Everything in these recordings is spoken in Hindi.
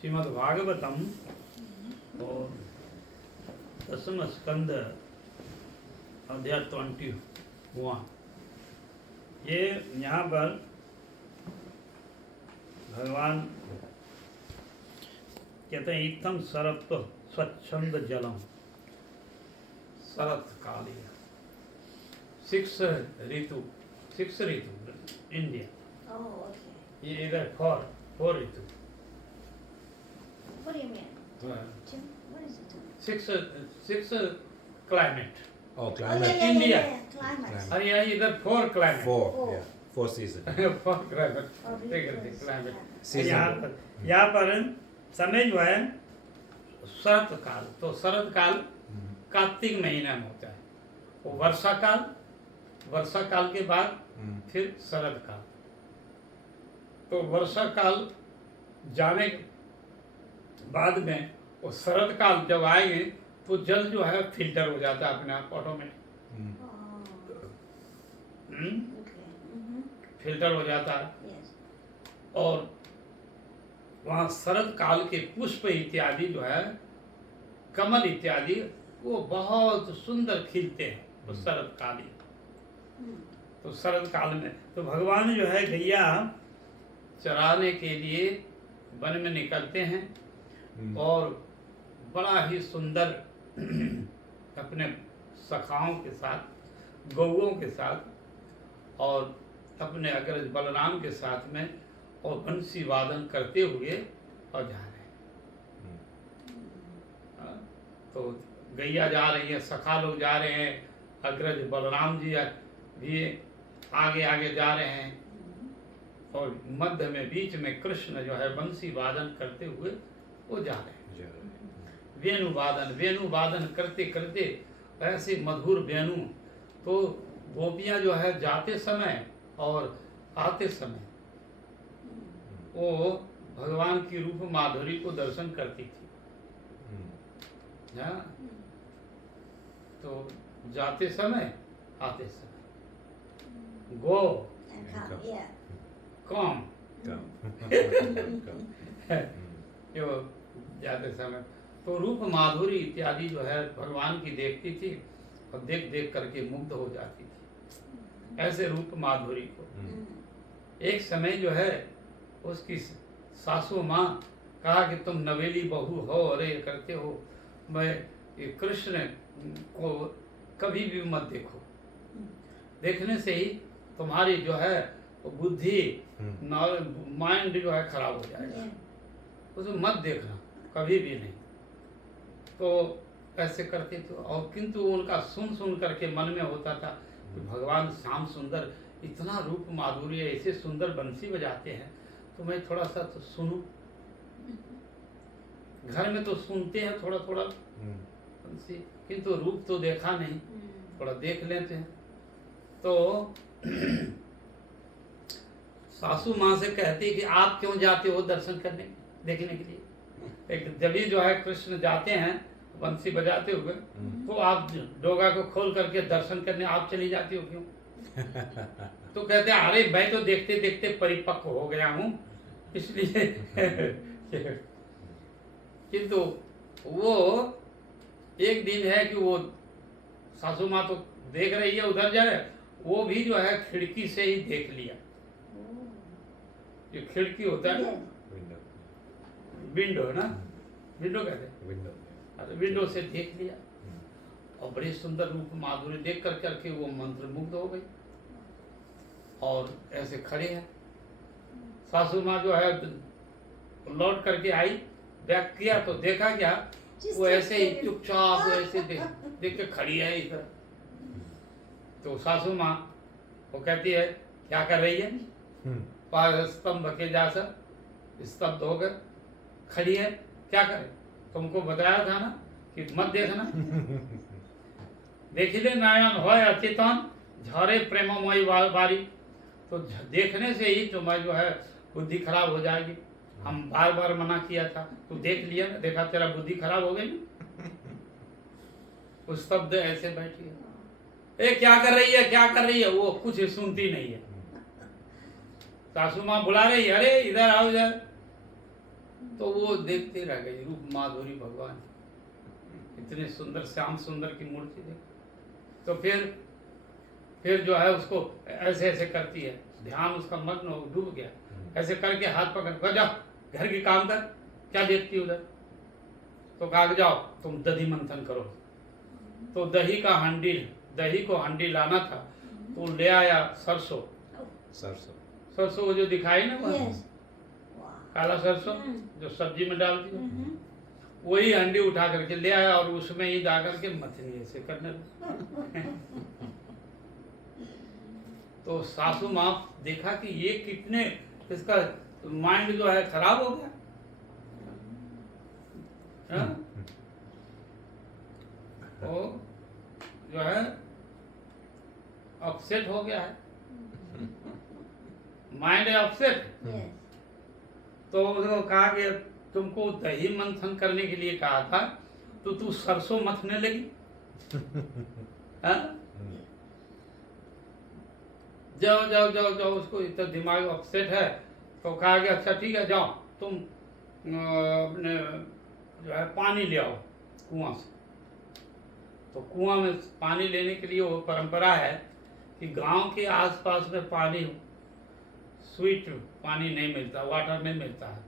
श्रीमद् भागवतम और 10वां स्कंद अध्याय 21। ये यहाँ पर भगवान कहते हैं इत्थम शरत्व स्वच्छंद जलम शरत कालीय सिक्स ऋतु इंडिया। Oh, okay. ये इधर four Ritu What do you mean? Two? What is it? Six climate. Oh, Oh, climate. yeah, India. Climate. और यहाँ इधर four climate Four. Yeah. Four seasons. Four climate Oh, climate. Season. यहाँ पर समय जो है शरत काल, तो शरत काल कार्तिक महीना में होता है। वो वर्षा काल के बाद फिर शरद काल। तो वर्षा काल जाने के बाद में वो शरद काल जब आएंगे तो जल जो है फिल्टर हो जाता है अपने आप automatic. Oh, okay. Mm-hmm. Filter हो जाता है Yes. और वहाँ शरद काल के पुष्प इत्यादि जो है कमल इत्यादि वो बहुत सुंदर खिलते हैं वो शरद काल ही। तो शरद काल में तो भगवान जो है गैया चराने के लिए वन में निकलते हैं और बड़ा ही सुंदर अपने सखाओं के साथ गौओं के साथ और अपने अग्रज बलराम के साथ में और बंसी वादन करते हुए और जा रहे हैं। तो गैया जा रही है, सखा लोग जा रहे हैं, अग्रज बलराम जी भी आगे आगे जा रहे हैं और मध्य में बीच में कृष्ण जो है बंसी वादन करते हुए वो जा रहे हैं। वेणु वादन करते करते ऐसे मधुर वेणु। तो गोपियां जो है जाते समय और आते समय वो भगवान की रूप माधुरी को दर्शन करती थी। हाँ? तो जाते समय आते समय गो And come, yeah. Come Come. जो जाते समय तो रूप माधुरी इत्यादि जो है भगवान की देखती थी और देख देख करके मुग्ध हो जाती थी ऐसे रूप माधुरी को। एक समय जो है उसकी सासू माँ कहा कि तुम नवेली बहू हो और ये करते हो, मैं ये कृष्ण को कभी भी मत देखो, देखने से ही तुम्हारी जो है वो बुद्धि माइंड जो है खराब हो जाएगा, उसे मत देखना कभी भी नहीं। तो ऐसे करते थे और किंतु उनका सुन सुन करके मन में होता था कि भगवान श्याम सुंदर इतना रूप माधुर्य ऐसे सुंदर बंसी बजाते हैं तो मैं थोड़ा सा तो सुनूं। घर में तो सुनते हैं थोड़ा थोड़ा बंसी, किंतु रूप तो देखा नहीं, थोड़ा देख लेते हैं। तो सासू माँ से कहती कि आप क्यों जाते हो दर्शन करने देखने के लिए। एक जब भी जो है कृष्ण जाते हैं बंसी बजाते हुए तो आप डोगा को खोल करके दर्शन करने आप चली जाती हो क्यों? तो कहते हैं अरे मैं तो देखते देखते परिपक्व हो गया हूँ इसलिए। किंतु वो एक दिन है कि वो सासू माँ तो देख रही है उधर जा रहे, वो भी जो है खिड़की से ही देख लिया। ये खिड़की होता है ना, विंडो है ना, विंडो कहते हैं, अरे विंडो से देख लिया और बड़ी सुंदर रूप माधुरी देख कर करके वो मंत्रमुग्ध हो गई और ऐसे खड़े हैं। सासू माँ जो है लौट करके आई, बैक किया तो देखा क्या वो ऐसे ही चुपचाप ऐसे देख के खड़ी है इधर। तो सासू माँ वो कहती है क्या कर रही है? स्तंभ के जैसा स्तब्ध होकर खड़ी है, क्या करे? तुमको बताया था ना कि मत देखना। देखिले नयन होय अचेतन झरे प्रेममयी बारी। तो देखने से ही तुम्हारी जो है बुद्धि खराब हो जाएगी। हम बार बार मना किया था, तू देख लिया ना, देखा तेरा बुद्धि खराब हो गई ना। उस स्तब्ध ऐसे बैठी है, ए क्या कर रही है, क्या कर रही है? वो कुछ सुनती नहीं है। सासू माँ बुला रही है, अरे इधर आओ इधर। तो वो देखते रह गई रूप माधुरी भगवान, इतने सुंदर श्याम सुंदर की मूर्ति देख। तो फिर जो है उसको ऐसे ऐसे करती है, ध्यान उसका मग्न हो डूब गया, ऐसे करके हाथ पकड़ जाओ घर की काम कर, क्या देखती उधर। तो कहा कि जाओ तुम दही मंथन करो। तो दही को हंडी लाना था, तो ले आया सरसों। सरसों। सरसों वो जो दिखाई ना वहाँ, Yes. Wow. काला सरसों जो सब्जी में डालती है, वही हंडी उठा करके ले आया और उसमें ही जा करके मथनी ऐसे करने लगा। तो सासू माँ देखा कि ये कितने, इसका माइंड जो है खराब हो गया। हाँ? वो जो है अपसेट हो गया है, माइंड अपसेट। Yes. तो उसको कहा कि तुमको दही मंथन करने के लिए कहा था, तो तू सरसों मथने लगी। हाँ? जाओ जाओ जाओ जाओ, उसको इतना दिमाग अपसेट है। तो कहा कि अच्छा ठीक है जाओ तुम अपने जो है पानी ले आओ कुआं से। तो कुआं में पानी लेने के लिए वो परंपरा है कि गांव के आसपास में पानी स्वीट पानी नहीं मिलता, वाटर नहीं मिलता है,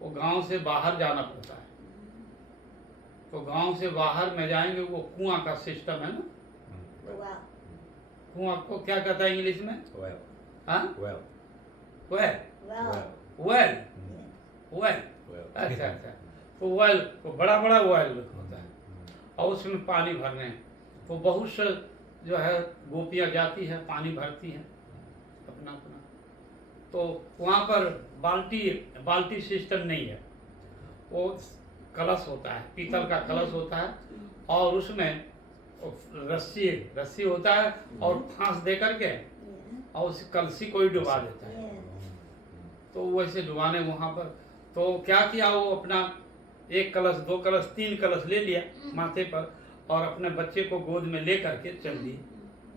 वो गांव से बाहर जाना पड़ता है। तो गांव से बाहर में जाएंगे, वो कुआं का सिस्टम है ना। Wow. कुआं को क्या कहता है इंग्लिश में? Well. हाँ? Well. Well. Well. Well. Yes. Well. Well. अच्छा अच्छा। तो वेल तो बड़ा बड़ा वेल होता है और उसमें पानी भरने हैं। तो बहुत से जो है गोपियाँ जाती है, पानी भरती हैं अपना अपना। तो वहाँ पर बाल्टी सिस्टम नहीं है, वो कलश होता है, पीतल का कलश होता है और उसमें रस्सी होता है और फांस दे करके Yeah. और उस कलसी को ही डुबा देता है। Yes. तो वैसे डुबाने वहाँ पर तो क्या किया, वो अपना 1 कलश 2 कलश 3 कलश ले लिया माथे पर और अपने बच्चे को गोद में ले करके चल दिए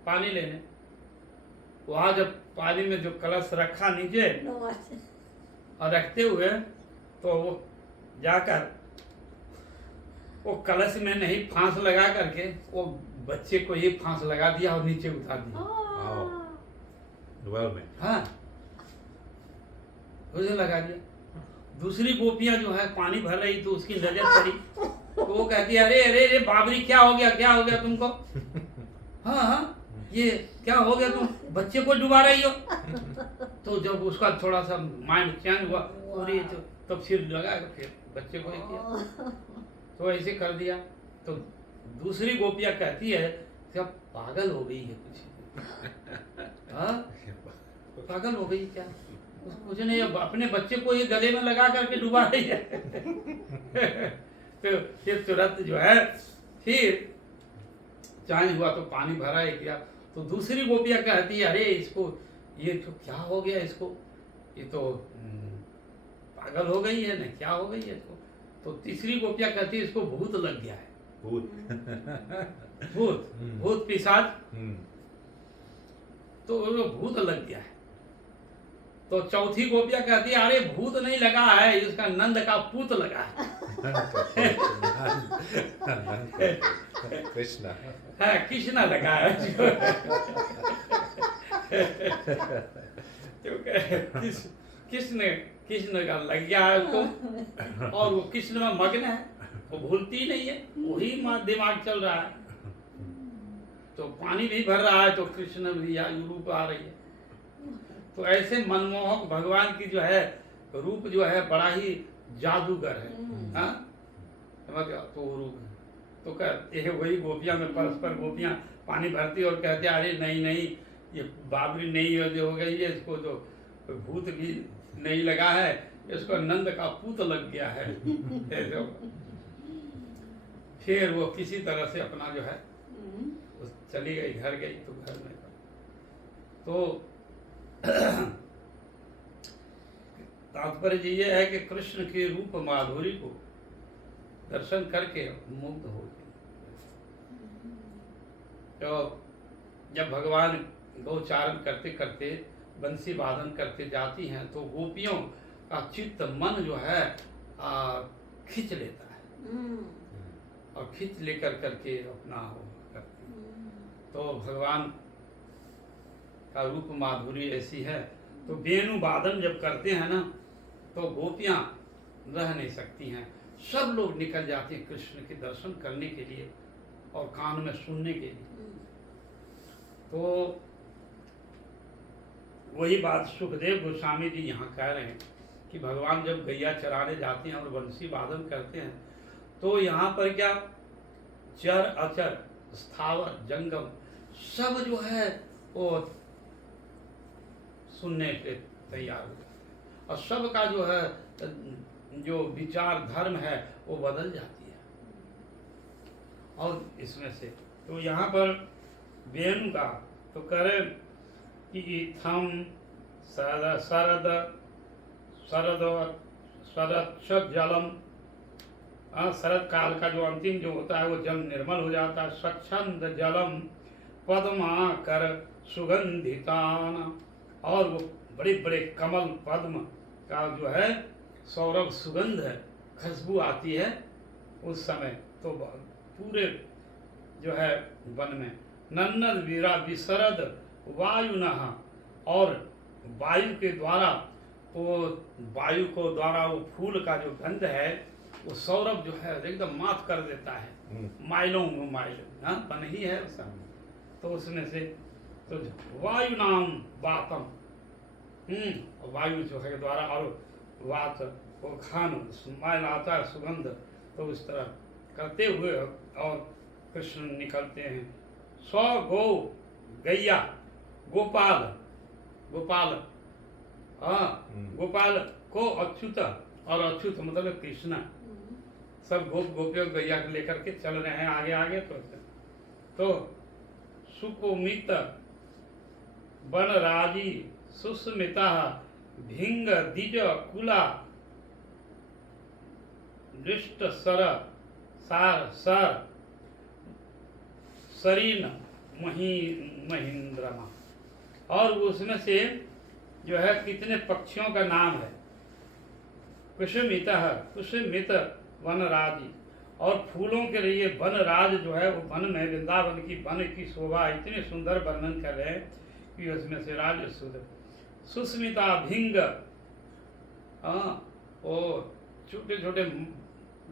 पानी लेने। वहाँ जब पानी में जो कलश रखा नीचे No what? और रखते हुए तो वो जाकर वो कलश में नहीं फांस लगा करके वो बच्चे को ही फांस लगा दिया और नीचे उतार दिया। Oh. Well में। हाँ, उसे लगा दिया। दूसरी गोपियां जो है पानी भर रही तो उसकी नजर पड़ी, तो वो कहती है अरे अरे अरे बाबरी क्या हो गया तुमको? हाँ हाँ, ये क्या हो गया, तुम बच्चे को डुबा रही हो। तो जब उसका थोड़ा सा माइंड चेंज हुआ और ये तो फिर लगा फिर बच्चे को ही किया, तो ऐसे कर दिया। तो दूसरी गोपियां कहती है कि अब पागल हो गई है कुछ। हाँ, पागल हो गई क्या? कुछ नहीं, अब अपने बच्चे को ये गले में लगा करके डुबा रही है। तो ये तुरंत जो है फिर चेंज हुआ तो पानी भरा है किया। तो दूसरी गोपियां कहती है अरे इसको ये तो क्या हो गया इसको, ये तो पागल हो गई है ना, क्या हो गई है इसको। तो तीसरी गोपियां कहती है इसको भूत लग गया है। भूत पिशाच, तो वो भूत लग गया है। तो चौथी गोपियां कहती है अरे भूत नहीं लगा है, इसका नंद का पूत लगा है। कृष्णा। हाँ, कृष्णा लगा है। कृष्ण का लग गया है उसको और वो कृष्ण में मग्न है, वो भूलती ही नहीं है, वही दिमाग चल रहा है। तो पानी भी भर रहा है तो कृष्ण भी रूप आ रही है। तो ऐसे मनमोहक भगवान की जो है रूप जो है बड़ा ही जादूगर है। हाँ, तो वो रूप है। तो कहते हैं वही गोपियां में परस्पर गोपियां पानी भरती और कहते अरे नहीं नहीं, ये बाबरी नहीं हो गई है, इसको तो भूत भी नहीं लगा है, इसको नंद का पूत लग गया है। तो फिर वो किसी तरह से अपना जो है चली गई, घर गई। तो घर में तो तात्पर्य ये है कि कृष्ण के रूप माधुरी को दर्शन करके मुग्ध हो गई। तो जब भगवान गौचारण करते करते बंसी वादन करते जाती हैं तो गोपियों का चित्त मन जो है खींच लेता है और खींच लेकर करके अपना वो करते हैं। तो भगवान का रूप माधुरी ऐसी है। तो वेणु वादन जब करते हैं ना तो गोपियां रह नहीं सकती हैं, सब लोग निकल जाते हैं कृष्ण के दर्शन करने के लिए और कान में सुनने के लिए। तो वही बात सुखदेव गोस्वामी जी यहाँ कह रहे हैं कि भगवान जब गैया चराने जाते हैं और बंसी वादन करते हैं तो यहाँ पर क्या चर अचर स्थावर जंगम सब जो है वो सुनने के तैयार हो जाते हैं और सबका जो है जो विचार धर्म है वो बदल जाती है। और इसमें से तो यहाँ पर वेणु का तो करे कि इत्थम शरद शरद शरद शरद जलम, शरद काल का जो अंतिम जो होता है वो जल निर्मल हो जाता है। स्वच्छंद जलम पद्माकर सुगंधितान, और वो बड़े बड़े कमल पद्म का जो है सौरभ सुगंध है, खुशबू आती है उस समय। तो पूरे जो है वन में नन्नद वीरा विशरद वायुनः, और वायु के द्वारा वो वायु को द्वारा वो फूल का जो गंध है वो सौरभ जो है एकदम माफ कर देता है माइलों माइलों बन ही है उसका। तो उसमें से तो वायु नाम वातम, वायु जो है द्वारा और वात वो खान स्माइल आता है सुगंध। तो इस तरह करते हुए और कृष्ण निकलते हैं। स्व गौ गैया गोपाल गोपाल, गोपाल को अच्युत, और अच्युत मतलब कृष्ण, सब गोप गोपियों गैया को लेकर के चल रहे हैं आगे आगे। तो सुकुमित बनराजी सुस्मिता भिंग द्विज कुला दृष्ट सर सार सर सरीन महेंद्रमा, और उसमें से जो है कितने पक्षियों का नाम है। कुसुमित कुसुमित वनराजी, और फूलों के लिए वनराज जो है वो वन में वृंदावन की वन की शोभा इतने सुंदर वर्णन कर रहे हैं कि उसमें से राज सुस्मिता भिंग, वो छोटे छोटे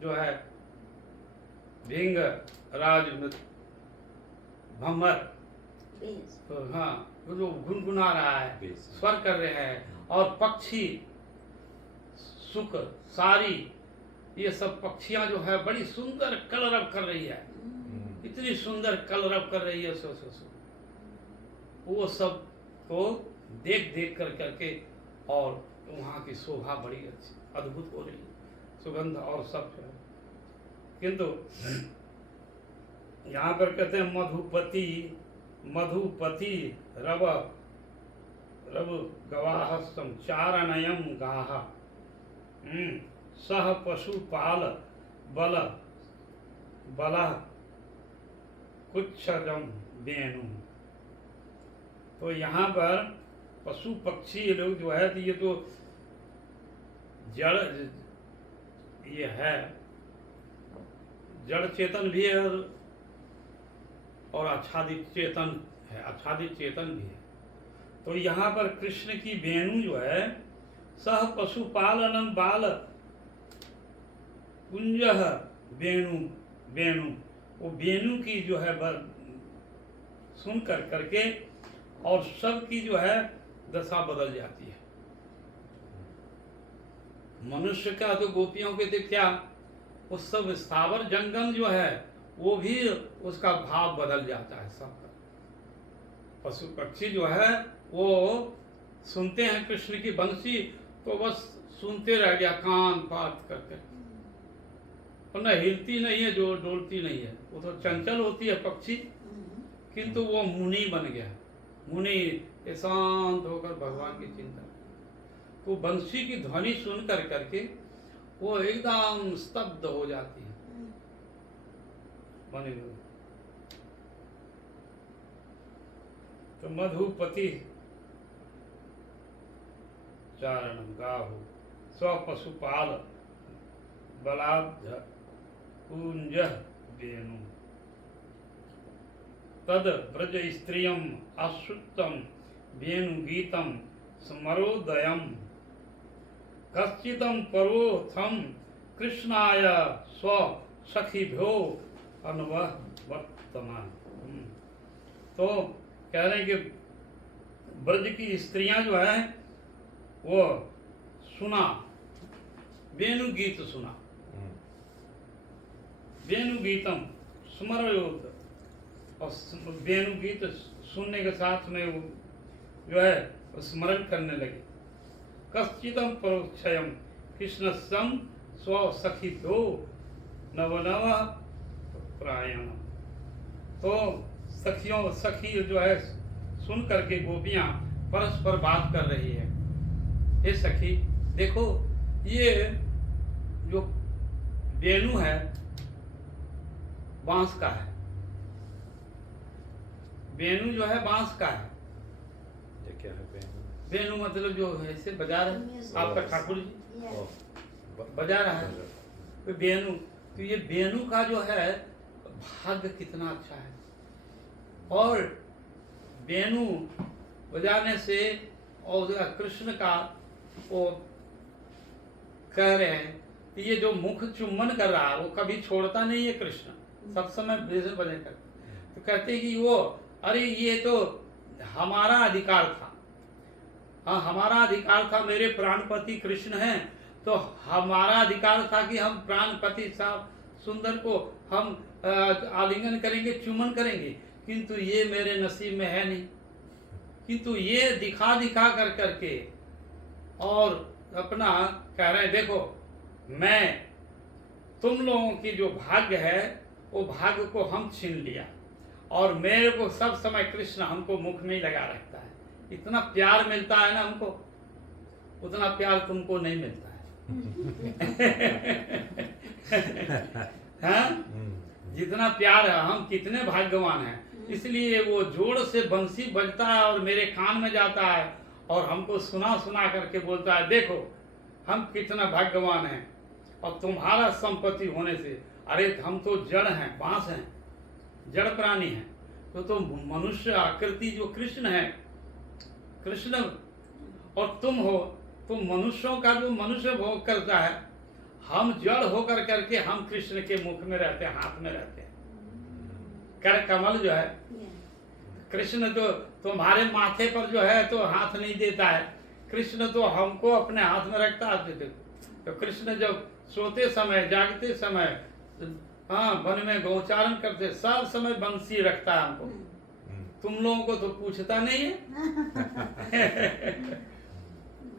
जो है भिंग राज भम्मर, तो हाँ वो जो गुनगुना रहा है स्वर कर रहे हैं। और पक्षी सुख सारी ये सब पक्षियां जो है बड़ी सुंदर कलरव कर रही है, इतनी सुंदर कलरव कर रही है सो वो सब को देख देख कर करके, और वहाँ की शोभा बड़ी अच्छी अद्भुत हो रही है, सुगंध और सब। किंतु यहाँ पर कहते हैं मधुपति मधुपति रव रव गवाहस्तम चारणयम गाह सह पशुपाल बल बल कुच्छजम वेणु। तो यहाँ पर पशु पक्षी ये लोग जो है, तो ये तो जड़ ये है, जड़ चेतन भी है और आच्छादित चेतन है, आच्छादित चेतन भी है। तो यहाँ पर कृष्ण की वेणु जो है सह पशुपालनम बाल कुंज वेणु वेणु, वो वेणु की जो है सुन कर करके और सबकी जो है दशा बदल जाती है। मनुष्य का तो गोपियों के तो क्या, उस सब स्थावर जंगम जो है वो भी उसका भाव बदल जाता है सबका। पशु पक्षी जो है वो सुनते हैं कृष्ण की बंसी तो बस सुनते रह गया कान पात करके, और न हिलती नहीं है जो डोलती नहीं है। वो तो चंचल होती है पक्षी, किंतु वो मुनि बन गया, मुनि शांत होकर भगवान की चिंता। तो बंसी की ध्वनि सुन कर करके वो एकदम स्तब्ध हो जाती है बने हुए। तो मधुपति चारणम गाहु स्वपशुपाल बलाब्ध कुंज वेणु तद ब्रज स्त्रियम अश्रुतम वेणु गीतम स्मरोदयम कश्चिदम परोथम कृष्णाय स्व सखीभ्यो अनुवर्तमान। तो कह रहे हैं कि ब्रज की स्त्रियां जो है वो सुना, वेणु गीत सुना, वेणु गीतम स्मरयोत, और वेणु गीत सुनने के साथ में वो जो है स्मरण करने लगे। कश्चिदम परोक्षयम कृष्णस्यम स्व सखीभ्यो नवनव प्रायण। तो सखी जो है सुन करके गोपियां परस्पर बात कर रही है, ये सखी देखो ये जो वेणु है बांस का है, वेणु जो है बांस का है। ये क्या है वेणु? वेणु मतलब जो है ऐसे बजा रहे हैं, आपका ठाकुर जी Yes. ओह, बजा रहा है तो वेणु। तो ये वेणु का जो है भाग्य कितना अच्छा है, और वेणु बजाने से और कृष्ण का वो कह रहे हैं कि ये जो मुख चुम्बन कर रहा है वो कभी छोड़ता नहीं है कृष्ण, सब समय बेसन बजे कर। तो कहते हैं कि वो अरे ये तो हमारा अधिकार था, हाँ हमारा अधिकार था, मेरे प्राणपति कृष्ण हैं तो हमारा अधिकार था कि हम प्राणपति साहब सुंदर को हम आलिंगन करेंगे, चुम्बन करेंगे, किंतु ये मेरे नसीब में है नहीं। किंतु ये दिखा दिखा कर करके और अपना कह रहे हैं देखो मैं तुम लोगों की जो भाग्य है वो भाग्य को हम छीन लिया, और मेरे को सब समय कृष्ण हमको मुख में ही लगा रहता है। इतना प्यार मिलता है ना हमको, उतना प्यार तुमको नहीं मिलता है। हाँ? जितना प्यार है, हम कितने भाग्यवान हैं। इसलिए वो जोड़ से बंसी बजता है और मेरे कान में जाता है और हमको सुना सुना करके बोलता है देखो हम कितना भाग्यवान हैं, और तुम्हारा संपत्ति होने से, अरे हम तो जड़ हैं, बांस हैं, जड़ प्राणी हैं, तो मनुष्य आकृति जो कृष्ण है, कृष्ण और तुम हो, तो मनुष्यों का जो मनुष्य भोग करता है, हम जड़ होकर करके हम कृष्ण के मुख में रहते हैं, हाथ में रहते हैं। कर कमल जो है कृष्ण तो तुम्हारे माथे पर जो है तो हाथ नहीं देता है, कृष्ण तो हमको अपने हाथ में रखता है। तो कृष्ण जब सोते समय, जागते समय, हाँ वन में गोचारण करते, सब समय बंसी रखता है हमको। तुम लोगों को तो पूछता नहीं है।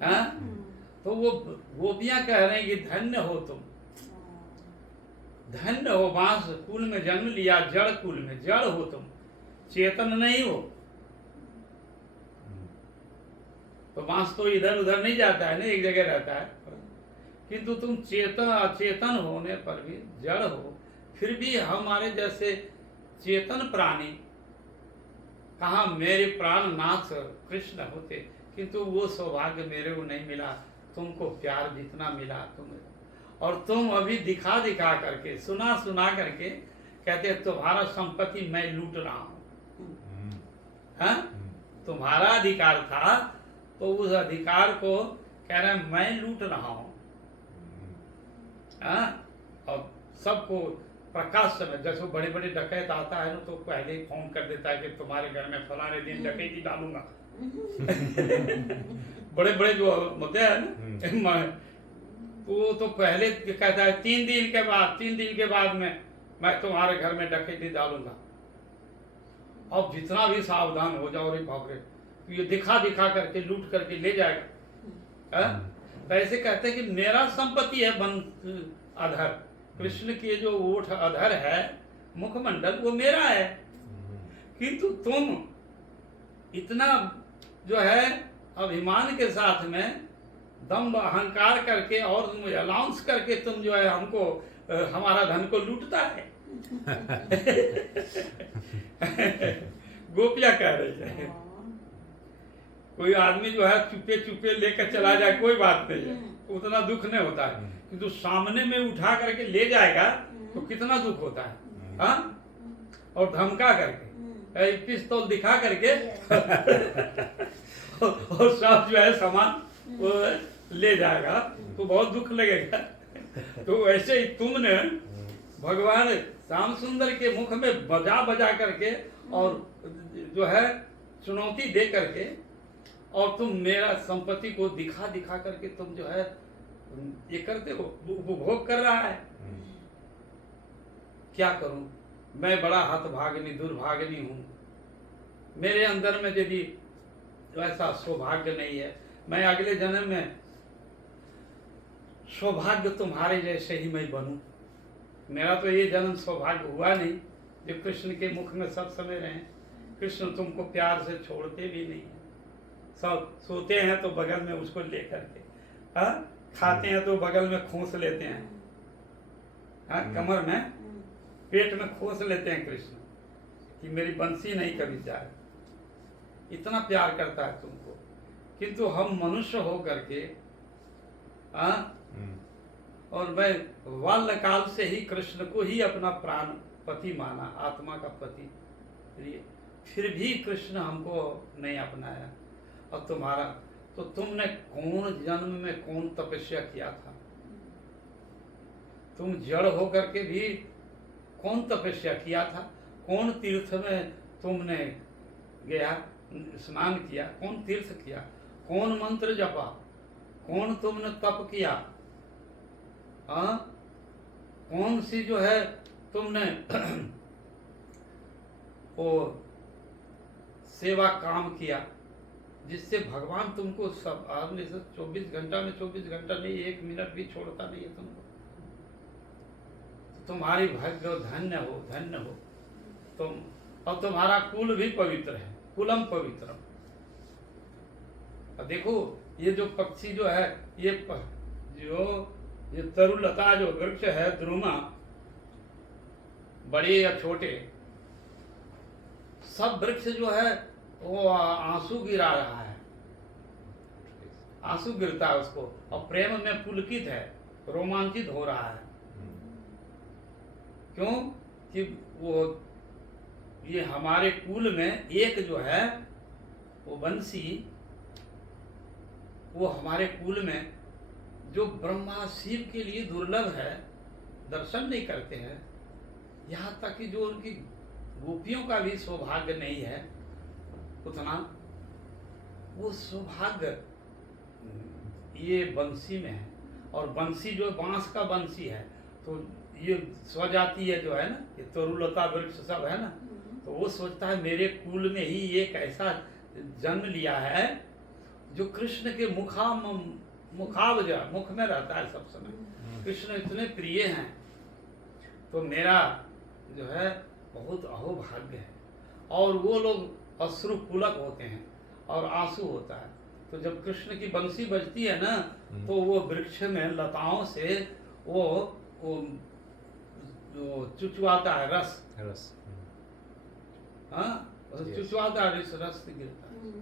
हाँ? तो वो गोपियां कह रहे हैं कि धन्य हो तुम, धन्य हो, बांस कुल में जन्म लिया, जड़ कुल में, जड़ हो तुम, चेतन नहीं हो। तो बांस तो इधर उधर नहीं जाता है ना, एक जगह रहता है, किंतु तुम चेतन अचेतन होने पर भी जड़ हो, फिर भी हमारे जैसे चेतन प्राणी, कहाँ मेरे प्राणनाथ कृष्ण होते, किंतु वो सौभाग्य मेरे को नहीं मिला, तुमको प्यार जितना मिला तुम्हें, और तुम अभी दिखा दिखा करके, सुना सुना करके कहते तुम्हारा संपत्ति मैं लूट रहा हूँ। हाँ? तुम्हारा अधिकार था तो उस अधिकार को कह रहे हैं मैं लूट रहा हूँ। हाँ? और सबको प्रकाश समय, जैसे बड़े बड़े डकैत आता है ना तो पहले ही फोन कर देता है कि तुम्हारे घर में फलाने दिन डकैती डालूंगा। बड़े बड़े जो होते हैं ना, वो तो पहले कहता है 3 दिन के बाद में मैं तुम्हारे घर में डकैती डालूंगा। अब जितना भी सावधान हो जाओ, रे बाप रे, तो ये दिखा दिखा करके लूट करके ले जाएगा। तो ऐसे कहते हैं कि मेरा संपत्ति है अधर, कृष्ण के जो ओठ अधर है, मुखमंडल, वो मेरा है, किंतु तुम इतना जो है अभिमान के साथ में दम्भ अहंकार करके और तुम अलाउंस करके तुम जो है हमको हमारा धन को लूटता है। गोपियां कह रही है। कोई आदमी जो है चुपे चुपे लेकर चला जाए कोई बात नहीं है, उतना दुख नहीं होता है, किंतु सामने में उठा करके ले जाएगा तो कितना दुख होता है, हाँ? और धमका करके पिस्तौल दिखा करके और सब जो है सामान वो ले जाएगा तो बहुत दुख लगेगा। तो ऐसे ही तुमने भगवान श्याम सुंदर के मुख में बजा बजा करके और जो है चुनौती दे करके, और तुम मेरा संपत्ति को दिखा दिखा करके तुम जो है ये करते हो, उपभोग कर रहा है। क्या करूं, मैं बड़ा हतभागिनी दुर्भागिनी हूं, मेरे अंदर में यदि ऐसा सौभाग्य नहीं है, मैं अगले जन्म में सौभाग्य तुम्हारे जैसे ही मैं बनूं। मेरा तो ये जन्म सौभाग्य हुआ नहीं जो कृष्ण के मुख में सब समय रहे। कृष्ण तुमको प्यार से छोड़ते भी नहीं है, सब सोते हैं तो बगल में उसको लेकर के, हाँ, खाते हैं तो बगल में खोस लेते हैं, हाँ, कमर में पेट में खोस लेते हैं कृष्ण कि मेरी बंसी नहीं कभी जाए। इतना प्यार करता है तुमको, किंतु हम मनुष्य हो करके, हाँ, और मैं बाल्यकाल से ही कृष्ण को ही अपना प्राण पति माना, आत्मा का पति, फिर भी कृष्ण हमको नहीं अपनाया। और तुम्हारा तो तुमने कौन जन्म में कौन तपस्या किया था, तुम जड़ होकर के भी कौन तपस्या किया था, कौन तीर्थ में तुमने गया स्नान किया, कौन तीर्थ किया, कौन मंत्र जपा, कौन तुमने तप किया, हाँ, कौन सी जो है तुमने वो सेवा काम किया जिससे भगवान तुमको सब आदमी से 24 घंटा में 24 घंटा नहीं, 1 मिनट भी छोड़ता नहीं है तुमको। तो तुम्हारी भाग्य धन्य हो, धन्य हो तुम। और तुम्हारा कुल भी पवित्र है, कुलम पवित्रम। अब देखो ये जो पक्षी जो है, ये तरुलता जो वृक्ष है, द्रुमा, बड़े या छोटे, सब वृक्ष जो है वो आंसू गिरा रहा है, आंसू गिरता है उसको, और प्रेम में पुलकित है, रोमांचित हो रहा है। क्यों कि वो ये हमारे कुल में एक जो है वो बंसी, वो हमारे कुल में जो ब्रह्मा शिव के लिए दुर्लभ है, दर्शन नहीं करते हैं, यहाँ तक कि जो उनकी गोपियों का भी सौभाग्य नहीं है उतना, वो सौभाग्य ये बंसी में है। और बंसी जो बांस का बंसी है, तो ये स्वजातीय जो है ना, ये तरुलता वृक्ष सब है ना, तो वो सोचता है मेरे कुल में ही एक ऐसा जन्म लिया है जो कृष्ण के मुखावजा मुख में रहता है सब समय, कृष्ण इतने प्रिय हैं, तो मेरा जो है बहुत अहोभाग्य है। और वो लोग अश्रु पुलक होते हैं और आंसू होता है। तो जब कृष्ण की बंसी बजती है ना, तो वो वृक्ष में लताओं से वो चुचवाता है रस, हाँ, चुचवाता है, रस गिरता है,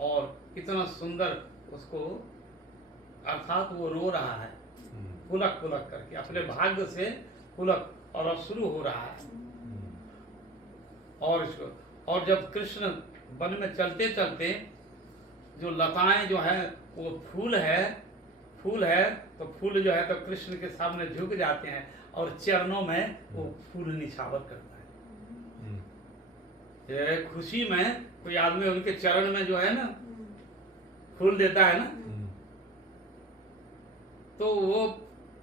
और कितना सुंदर उसको, अर्थात वो रो रहा है पुलक पुलक करके, अपने भाग्य से पुलक और अश्रु हो रहा है। और इसको, और जब कृष्ण वन में चलते चलते जो लताएं जो है वो फूल है तो फूल जो है तो कृष्ण के सामने झुक जाते हैं और चरणों में वो फूल निछावर करता है। ये खुशी में कोई आदमी उनके चरण में जो है ना फूल देता है ना, तो वो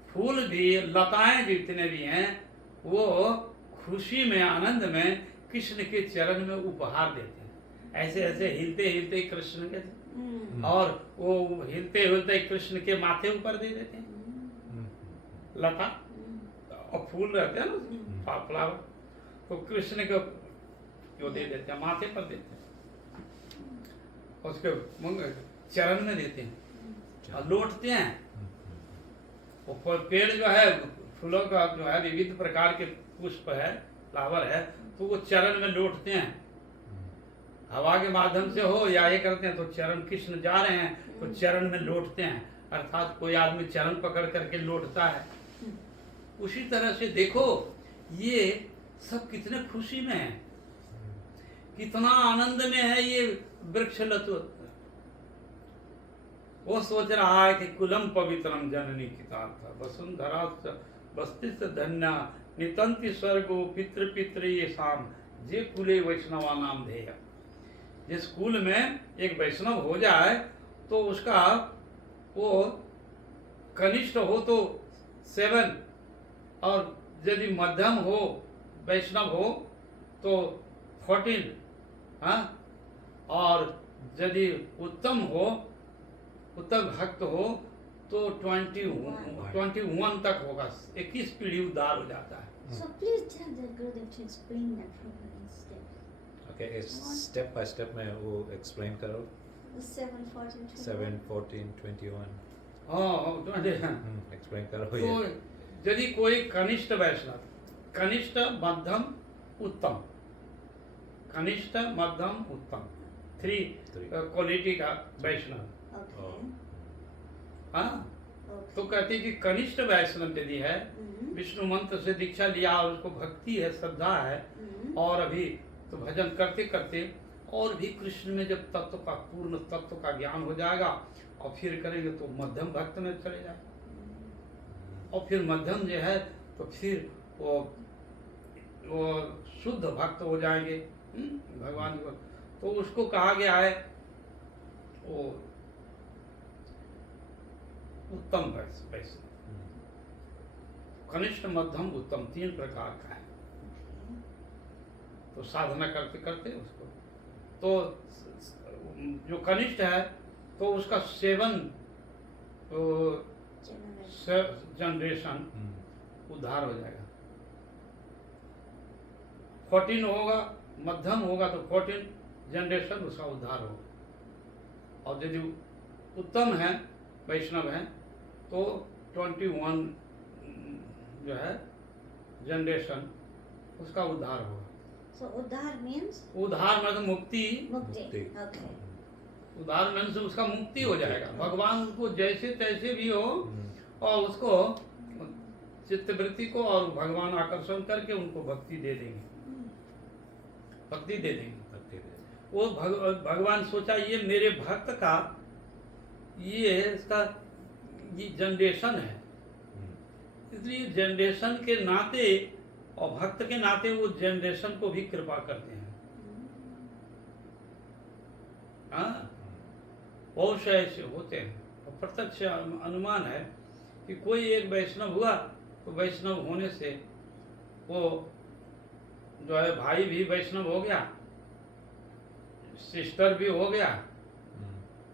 फूल भी, लताएं जितने भी हैं, वो खुशी में, आनंद में कृष्ण के चरण में उपहार देते हैं। ऐसे ऐसे हिलते हिलते कृष्ण के, और वो हिलते हिलते कृष्ण के माथे ऊपर दे देते हैं लता, और फूल रहते हैं ना फ्लावर, तो कृष्ण को जो दे देते हैं माथे पर देते हैं, उसके चरण में देते हैं और लौटते हैं। वो पेड़ जो है फूलों का जो है विविध प्रकार के पुष्प है, फ्लावर है, तो वो चरण में लौटते हैं, हवा के माध्यम से हो या ये करते हैं, तो चरण कृष्ण जा रहे हैं तो चरण में लौटते हैं, अर्थात कोई आदमी चरण पकड़ करके लौटता है। उसी तरह से देखो ये सब कितने खुशी में है, कितना आनंद में है ये वृक्षलता। वो सोच रहा है कि कुलम पवित्रम जननी कितार्थ वसुंधरा वस्तिस्थ धन्या नितंति स्वर्गो पितृ पितृ ये शाम जे कुले वैष्णवा नाम ध्येय। जिस कुल में एक वैष्णव हो जाए तो उसका वो कनिष्ठ हो तो 7 और यदि मध्यम हो वैष्णव हो तो 14, हाँ, और यदि उत्तम हो, उत्तम भक्त हो तो 21 तक होगा। 21 पीढ़ी उद्धार हो जाता है। So please tell the Gurudev to explain that from step. Okay, step by step में वो explain करो। 7, 14, 21. 7, 14, 21। हाँ, 20। explain करो तो ये। यदि कोई कनिष्ठ वैष्णव, कनिष्ठ मध्यम उत्तम, कनिष्ठ मध्यम उत्तम 3 क्वालिटी का वैष्णव, Okay. हाँ, Okay. तो कहते हैं कि कनिष्ठ वैष्णव यदि है, विष्णु मंत्र से दीक्षा लिया और उसको भक्ति है, श्रद्धा है, और अभी तो भजन करते करते और भी कृष्ण में जब तत्व का पूर्ण तत्व का ज्ञान हो जाएगा और फिर करेंगे तो मध्यम भक्त में चले जाए, और फिर मध्यम जो है तो फिर वो शुद्ध भक्त हो जाएंगे भगवान को। तो उसको कहा गया है वो उत्तम वैष्णव, कनिष्ठ मध्यम उत्तम 3 प्रकार का है। तो साधना करते करते उसको तो जो कनिष्ठ है तो उसका 7 जनरेशन उद्धार हो जाएगा। 14 होगा, मध्यम होगा तो 14 जनरेशन उसका उद्धार होगा, और यदि उत्तम है वैष्णव है तो 21 जो है जनरेशन उसका उद्धार होगा। So uddhar means उद्धार मतलब मुक्ति, mukti. Mukti. Okay. उद्धार मन से उसका मुक्ति हो जाएगा। भगवान उसको जैसे तैसे भी हो और उसको चित्तवृत्ति को और भगवान आकर्षण करके उनको भक्ति दे देंगे, भक्ति दे देंगे। वो भगवान सोचा ये मेरे भक्त का ये इसका ये जनरेशन है, इसलिए जनरेशन के नाते और भक्त के नाते वो जनरेशन को भी कृपा करते हैं। हाँ, बहुत से ऐसे होते हैं और प्रत्यक्ष अनुमान है कि कोई एक वैष्णव हुआ तो वैष्णव होने से वो जो है भाई भी वैष्णव हो गया, सिस्टर भी हो गया,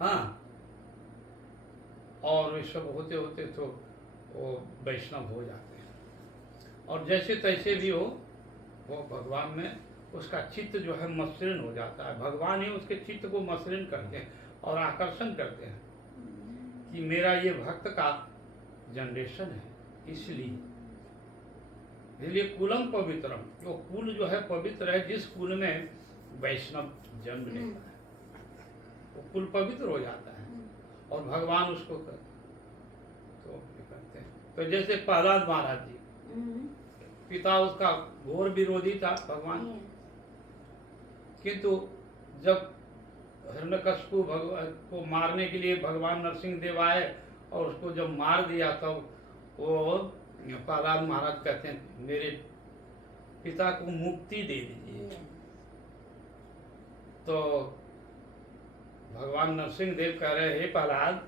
हाँ, और ये सब होते होते तो वो वैष्णव हो जाते हैं। और जैसे तैसे भी हो वो भगवान में उसका चित्त जो है मसृण हो जाता है। भगवान ही उसके चित्त को मसृण करते हैं और आकर्षण करते हैं कि मेरा ये भक्त का जनरेशन है, इसलिए कुलम पवित्रम, वो कुल जो है पवित्र है। जिस कुल में वैष्णव जन्म लेता है वो कुल पवित्र हो जाता है और भगवान उसको करते हैं। तो जैसे प्रहलाद महाराज जी, पिता उसका घोर विरोधी था भगवान, किंतु जब हिरण्यकशिपु को मारने के लिए भगवान नरसिंह देव आए और उसको जब मार दिया तब वो प्रहलाद महाराज कहते हैं मेरे पिता को मुक्ति दे दीजिए। तो भगवान नरसिंह देव कह रहे हे प्रहलाद,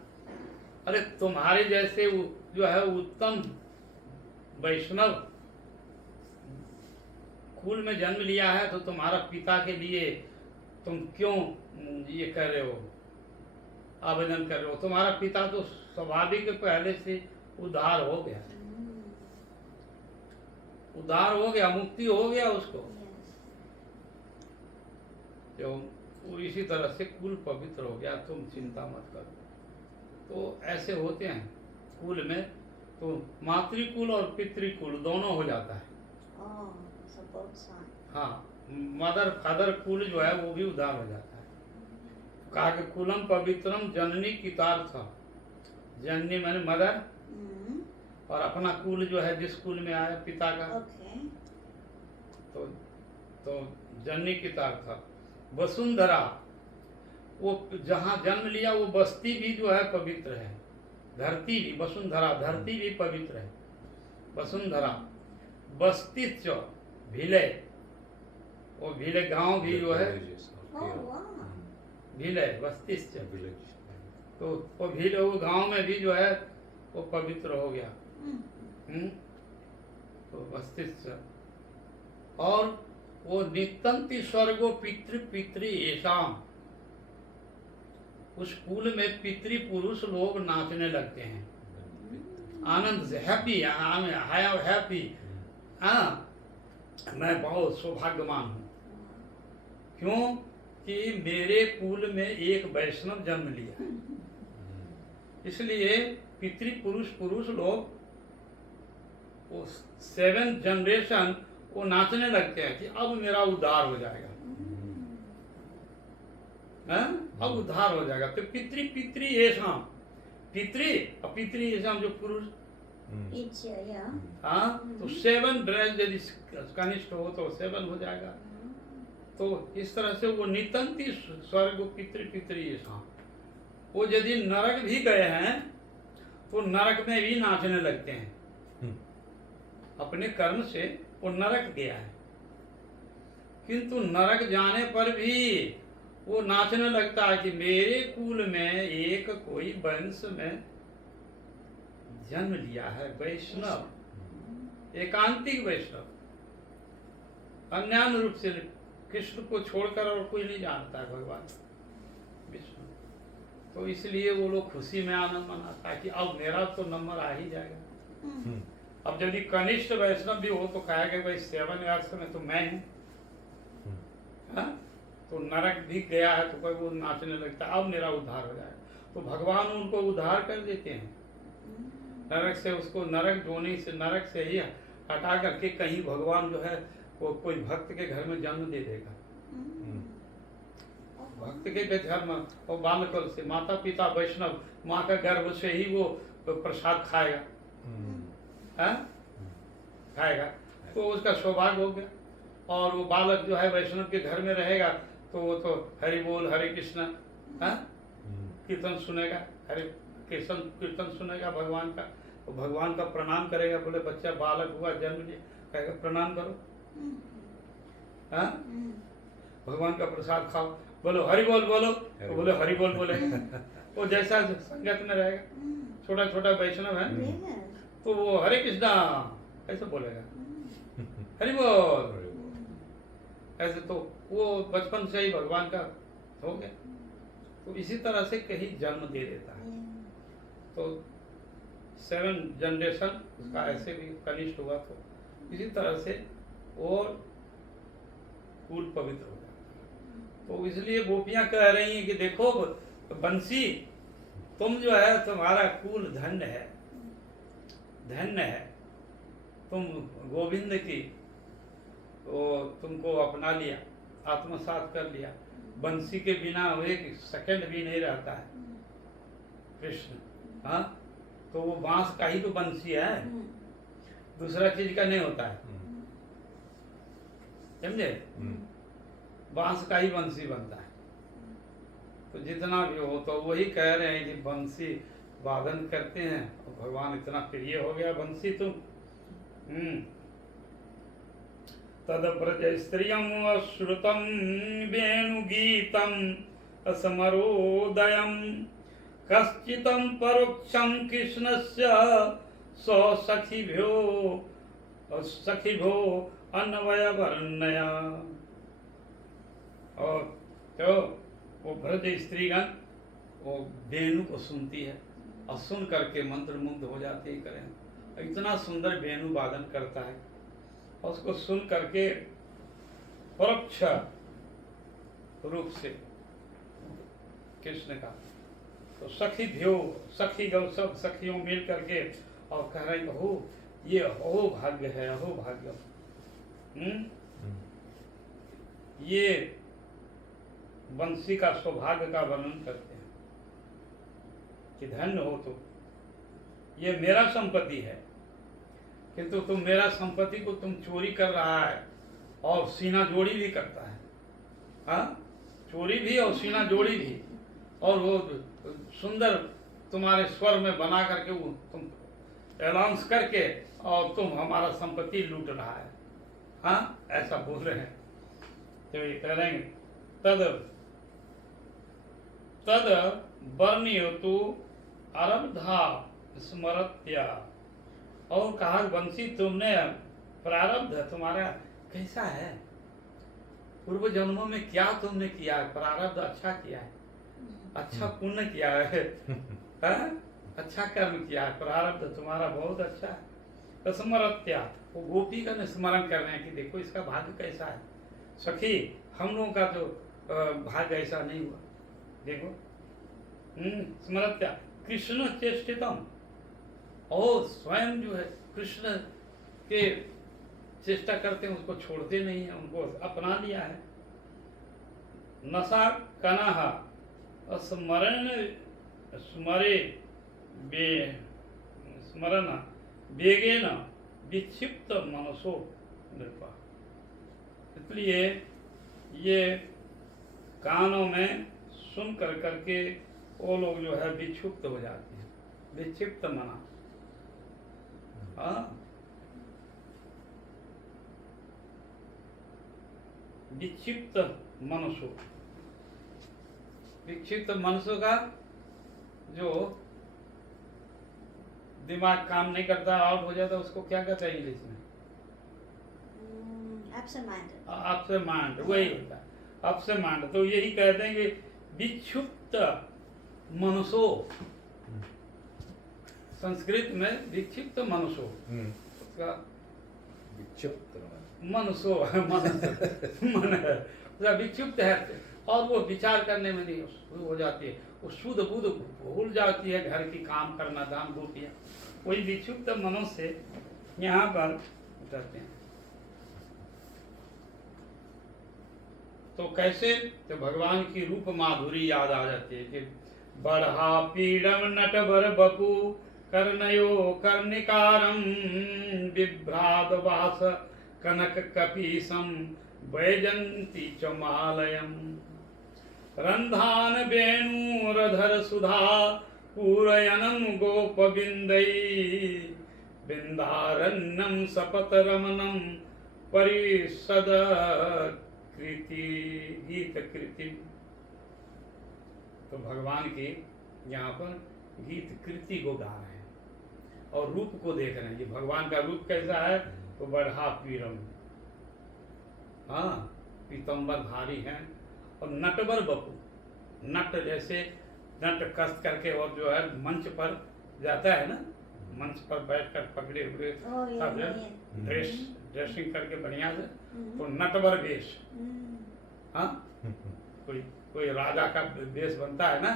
अरे तुम्हारे जैसे जो है उत्तम वैष्णव कुल में जन्म लिया है तो तुम्हारा पिता के लिए तुम क्यों ये कर रहे हो, आवेदन कर रहे हो? तुम्हारा पिता तो स्वाभाविक पहले से उद्धार हो गया, उद्धार हो गया, मुक्ति हो गया उसको। तो वो इसी तरह से कुल पवित्र हो गया, तुम चिंता मत करो। तो ऐसे होते हैं कुल में, तो मातृकुल और पितृकुल दोनों हो जाता है। हाँ, मदर फादर कुल जो है वो भी उद्धार हो जाता है। काककुलम पवित्रम जननी कितार्थ, जननी मैंने मदर, और अपना कुल जो है जिस कुल में आया पिता का, Okay. तो जननी कितार्थ। वसुंधरा, वो जहाँ जन्म लिया वो बस्ती भी जो है पवित्र है, धरती भी, वसुंधरा धरती भी पवित्र है, वसुंधरा। बस्तिच, भिलय, वो भिलय गांव भी जो है, Villages of Oh Kerala. wow. भिलय बस्तिच, Village. तो वो भिलय वो गांव में भी जो है वो पवित्र हो गया। तो बस्तिच, और वो नित्यंति स्वर्गो पितृ पितृ ऐसाम, उस कुल में पितृ पुरुष लोग नाचने लगते हैं आनंद से, हैप्पी, आई एम हैप्पी, मैं बहुत सौभाग्यवान हूँ। क्यों कि मेरे कुल में एक वैष्णव जन्म लिया, इसलिए पितृ पुरुष लोग वो 7 जनरेशन वो नाचने लगते हैं कि अब मेरा उद्धार हो जाएगा, अब उद्धार हो जाएगा। तो पितृ पितृ ऐसा, पितृ और पितृ ऐसा जो पुरुष, Each year, yeah. हाँ, तो 7 ड्रेस यदि कनिष्ठ हो तो 7 हो जाएगा। तो इस तरह से वो नितंती स्वर्ग पितृ पितृ ऐसा, वो यदि नरक भी गए हैं तो नरक में भी नाचने लगते हैं, अपने कर्म से वो नरक गया है, किंतु नरक जाने पर भी वो नाचने लगता है कि मेरे कुल में एक कोई वंश में जन्म लिया है वैष्णव, एकांतिक वैष्णव, अन्यान्य रूप से कृष्ण को छोड़कर और कोई नहीं जानता है भगवान विष्णु। तो इसलिए वो लोग खुशी में आनंद मनाता है कि अब मेरा तो नंबर आ ही जाएगा। अब यदि कनिष्ठ वैष्णव भी हो तो कहेगा भाई 7 इयर्स में तो मैं हूँ, तो नरक भी गया है तो कोई वो नाचने लगता है अब मेरा उद्धार हो जाएगा। तो भगवान उनको उद्धार कर देते हैं नरक से, उसको नरक जोनी से, नरक से ही हटा करके कहीं भगवान जो है वो कोई भक्त के घर में जन्म दे देगा। भक्त के घर में और बालकल से, माता पिता वैष्णव, माँ का गर्भ से ही वो प्रसाद खाएगा, खाएगा, तो उसका सौभाग्य हो गया। और वो बालक जो है वैष्णव के घर में रहेगा तो वो तो हरि बोल हरे कृष्ण कीर्तन सुनेगा, हरे कृष्ण कीर्तन सुनेगा भगवान का, तो भगवान का प्रणाम करेगा। बोले बच्चा बालक हुआ जन्म लिया, कहेगा प्रणाम करो, भगवान का प्रसाद खाओ, बोलो हरि बोल बोलो, तो बोले हरि बोल बोलेगा। वो जैसा संगत में रहेगा, छोटा छोटा वैष्णव है तो वो हरे कृष्णा ऐसे बोलेगा, हरि बोल ऐसे, तो वो बचपन से ही भगवान का हो गया। तो इसी तरह से कहीं जन्म दे देता है। तो 7 जनरेशन उसका ऐसे भी कनिष्ठ हुआ, तो इसी तरह से और कुल पवित्र हो जाता है। तो इसलिए गोपियां कह रही हैं कि देखो बंसी, तुम जो है तुम्हारा कुल धन्य है, धन्य है, तुम गोविंद की वो तुमको अपना लिया, आत्मसात कर लिया। बंसी के बिना एक सेकंड भी नहीं रहता है कृष्ण, हाँ, तो वो बांस का ही तो बंसी है, दूसरा चीज का नहीं होता है, समझे? बांस का ही बंसी बनता है। तो जितना भी हो, तो वही कह रहे हैं कि बंसी वादन करते हैं और भगवान इतना प्रिय हो गया बंसी तुम। तद ब्रज स्त्रियम श्रुतम वेणुगीतम असमरोदयम कश्चितम परोक्षम कृष्णस्य सखिभ्यो अन्वय वर्णया। और तो वो ब्रज स्त्रीगण वो वेणु को सुनती है और सुन करके मंत्र मुग्ध हो जाती है। करें इतना सुंदर वेणु वादन करता है, और उसको सुन करके परोक्ष रूप से कृष्ण का, तो सखी गौ सब सखियों मिल करके और कह रहे हो ये अहो भाग्य है, अहो भाग्य, ये बंसी का सौभाग्य का वर्णन करते हैं कि धन्य हो तुम, ये मेरा संपत्ति है, किंतु तुम मेरा संपत्ति को तुम चोरी कर रहा है और सीना जोड़ी भी करता है। हाँ, चोरी भी और सीना जोड़ी भी, और वो सुंदर तुम्हारे स्वर में बना करके वो तुम अनाउंस करके और तुम हमारा संपत्ति लूट रहा है। हाँ, ऐसा बोल रहे हैं। तो ये करेंगे तद तद वर्णयतु आरब्धा स्मरत्या, और कहा वंशी तुमने प्रारब्ध तुम्हारा कैसा है, पूर्व जन्मों में क्या तुमने किया है, प्रारब्ध अच्छा किया है, अच्छा पुण्य किया है, हाँ? अच्छा कर्म किया है, प्रारब्ध तुम्हारा बहुत अच्छा है। स्मरत्या, वो गोपी का स्मरण कर रहे हैं कि देखो इसका भाग्य कैसा है, सखी हम लोगों का तो भाग्य ऐसा नहीं हुआ, देखो। स्मरत्या कृष्ण चेष्टितम, और स्वयं जो है कृष्ण के चेष्टा करते हैं, उसको छोड़ते नहीं है, उनको अपना लिया है। नशा कनाहा स्मरण स्मरे बे स्मरण वेगेन विक्षिप्त मनसो नृपा, इसलिए ये कानों में सुन कर करके वो लोग जो है विक्षिप्त हो जाते हैं, विक्षिप्त मना। हाँ, विक्षिप्त मनुष्य, विक्षिप्त मनुष्य का जो दिमाग काम नहीं करता, आउट हो जाता, उसको क्या कहते हैं इंग्लिश में? Absent-minded. माइंड, वही होता है अपसे माइंड। तो यही कहते हैं कि विक्षिप्त मनुष्यो, संस्कृत में विक्षिप्त मनुष्यो, उसका विक्षिप्त मनुष्यो मन है, विक्षिप्त है, और वो विचार करने में नहीं शुरू हो जाती है, वो शुद्ध बुद्ध भूल जाती है, घर की काम करना, दान रोटियाँ, वही विक्षिप्त मनुष्य यहाँ पर रहते हैं। तो कैसे, तो भगवान की रूप माधुरी याद आ जाती है कि बढ़ा पीड़म नटवर बपू कर्णयो कर्णिकारम बिभ्राद वास कनक कपीसम वैजंती चमालयम रंधान वेणुरधर सुधा पूरयनम गोपबिंदै बिंदारण्यम सपत रमणम परिषद कृति गीत कृति। तो भगवान की यहाँ पर गीत कृति को गा रहे हैं और रूप को देख रहे हैं कि भगवान का रूप कैसा है। तो बढ़ा पीरम, हाँ, पीतम्बरधारी हैं, और नटवर बपू, नट जैसे नट कस करके और जो है मंच पर जाता है ना, मंच पर बैठकर पकड़े हुए सब ड्रेसिंग करके बढ़िया से, तो नटवर वेश, हाँ, कोई राजा का वेश बनता है ना,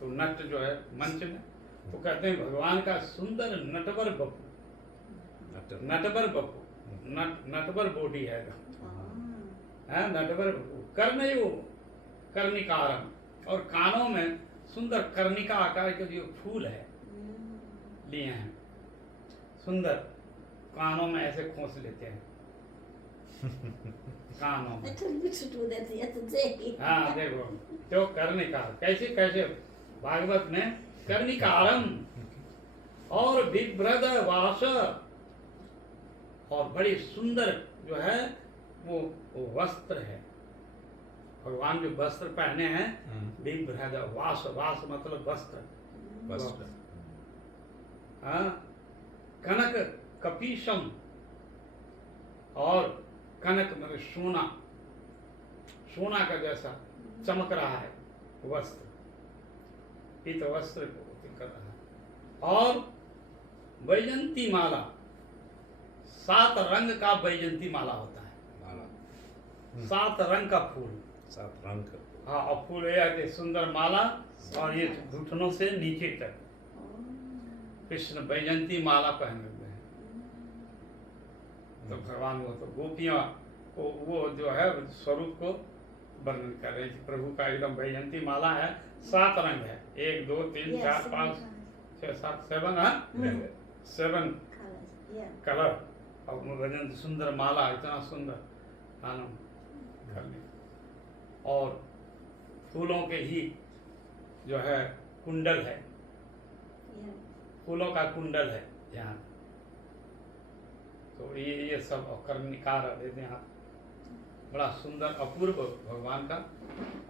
तो नट जो है मंच में, तो कहते हैं भगवान का सुंदर नटवर बपू, नटवर बपू, नटवर बॉडी है, नटवर बपू, कर्णयो कर्णिकारम, और कानों में सुंदर कर्णिका आकार के जो फूल है लिए हैं, सुंदर कानों में ऐसे खोस लेते हैं कानों में। I told you to do that the other day. हाँ देखो, तो कर्णिकार कैसे कैसे भागवत में कर्णिकारम, और विभ्रद वास, और बड़ी सुंदर जो है वो वस्त्र है, भगवान जो वस्त्र पहने हैं, विभ्रद वास, वास मतलब वस्त्र, हाँ, कनक कपीशम, और कनक मतलब सोना, सोना का जैसा चमक रहा है वस्त्र, पीत वस्त्र को कर रहा है, और वैजंती माला, 7 रंग का वैजंती माला होता है, माला 7 रंग का फूल, 7 रंग का, हाँ, और फूल ये सुंदर माला, और ये घुटनों से नीचे तक कृष्ण वैजंती माला पहने हुए हैं। तो भगवान वो तो गोपियाँ वो जो है स्वरूप को वर्णन कर रहे हैं कि प्रभु का एकदम वैजयंती माला है, 7 रंग है, 1 2 3 Yeah, 4 seven 5 colors. 6 7 7 है, Hmm. 7 Colors. Yeah. कलर, और वैजयंती सुंदर माला, इतना सुंदर आनंद करने, और फूलों के ही जो है कुंडल है, Yeah. फूलों का कुंडल है यहाँ। तो ये सब कर्णिकार देते हैं आप, बड़ा सुंदर अपूर्व भगवान का,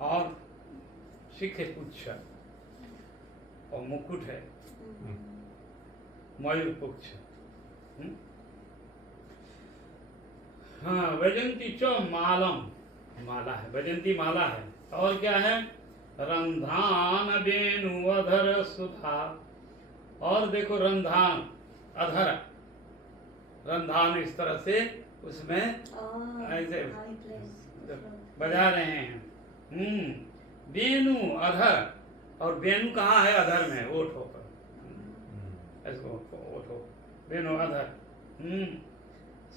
और शिख पुच्छ और मुकुट है, Mhm. मयूर पुच्छ। हाँ, वैजंती च मालम, माला है, वैजंती माला है, और क्या है, रंधान वेणु अधर सुधा, और देखो रंधान अधर, रंधान इस तरह से उसमें Oh, ऐसे how he plays the flute. बजा रहे हैं। वेणु अधर, और वेणु कहाँ है, अधर में, ओठों पर, इसको ओठो, वेणु अधर।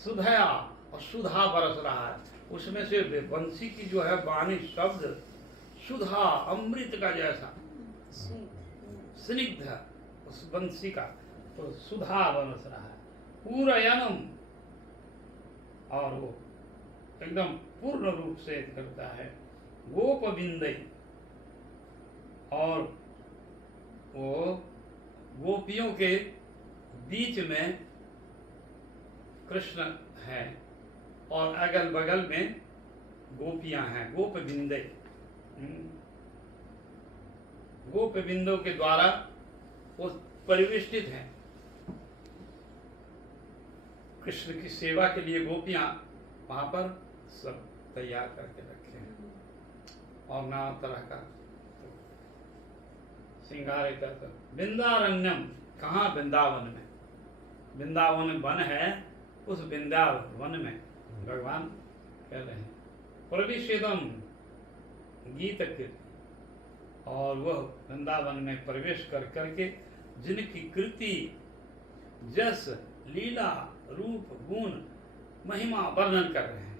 सुधया, और सुधा बरस रहा है, उसमें से बंसी की जो है वाणी शब्द सुधा, अमृत का जैसा Sweet. Yeah. स्निग्ध, उस बंसी का तो सुधा बरस रहा है, पूरयनम, और वो एकदम पूर्ण रूप से करता है, गोप बिंदई, और वो गोपियों के बीच में कृष्ण है, और अगल बगल में गोपियां हैं, गोप बिंदई। गोप बिंदों के द्वारा वो परिवेष्टित हैं। कृष्ण की सेवा के लिए गोपियां वहां पर सब तैयार करके रखे हैं, और नाना तरह का श्रृंगार करते। वृंदारण्यम, कहाँ, वृंदावन में, वृंदावन वन है, उस वृंदावन में भगवान कह रहे हैं प्रविशेदम गीत कृति, और वह वृंदावन में प्रवेश कर करके जिनकी कृति जस लीला रूप गुण महिमा वर्णन कर रहे हैं।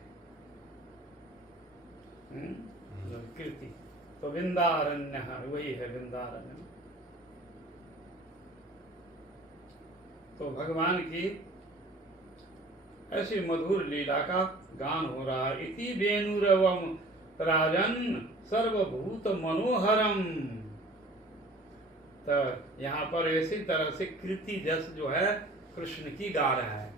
कृति तो वृंदारण्य, वही है वृंदारण्य। तो भगवान की ऐसी मधुर लीला का गान हो रहा है। इति वेणुरवम राजन सर्वभूत मनोहरम। तो यहाँ पर इसी तरह से कृति जस जो है कृष्ण की गा रहा है,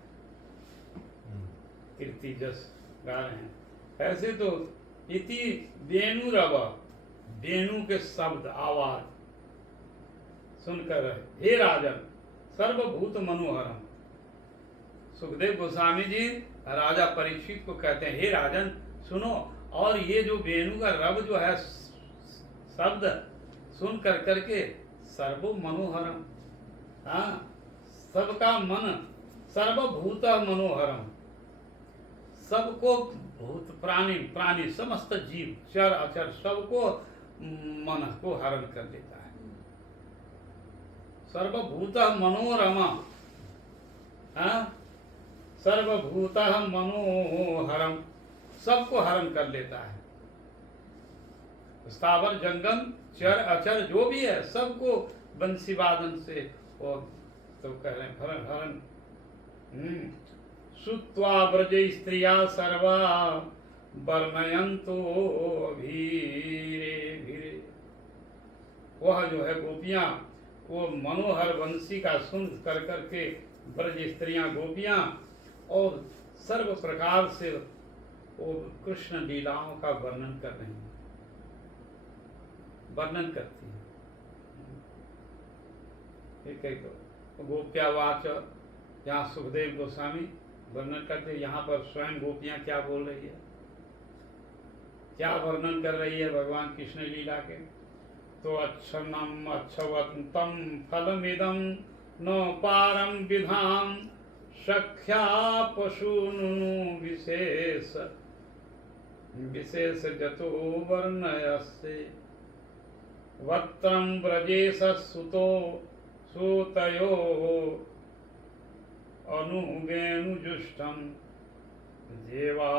कृति जस गा रहे हैं। ऐसे तो इति वेणुरव, वेणु के शब्द आवाज सुनकर हे राजन सर्वभूत मनोहरम। सुखदेव गोस्वामी जी राजा परीक्षित को कहते हैं, हे राजन सुनो, और ये जो वेणु का रव जो है शब्द सुन कर करके सर्वो मनोहरम, हाँ, सबका मन, सर्वभूत मनोहरम, सबको भूत प्राणी, प्राणी समस्त जीव चर अचर सबको मन को हरण कर देता है। सर्वभूत मनोरमा, हाँ, सर्वभूत मनोहरम, सबको हरण कर लेता है। स्थावर जंगम चर अचर जो भी है सबको बंसी वादन से, और तो कह रहे हैं हरण हरण। श्रुत्वा ब्रज स्त्रिया सर्वा वर्णयंतो भीरे भीरे। वह जो है गोपियां वो मनोहर वंशी का सुन कर करके ब्रज स्त्रियां गोपियां और सर्व प्रकार से वो कृष्ण लीलाओं का वर्णन कर रही हैं, वर्णन करती हैं। ठीक है, तो गोप्यावाच यहाँ सुखदेव गोस्वामी वर्णन करते, यहाँ पर स्वयं गोपियां क्या बोल रही है, क्या वर्णन कर रही है भगवान कृष्ण लीला के। तो अच्छनम अच्छवंतम फलमिदम न पारम विधाम सख्या पशुनु विशेष विशेष जतो वर्णयसे वक्त्रम ब्रजेश सुतो सुतयो अनुवेणुजुष्टम जेवा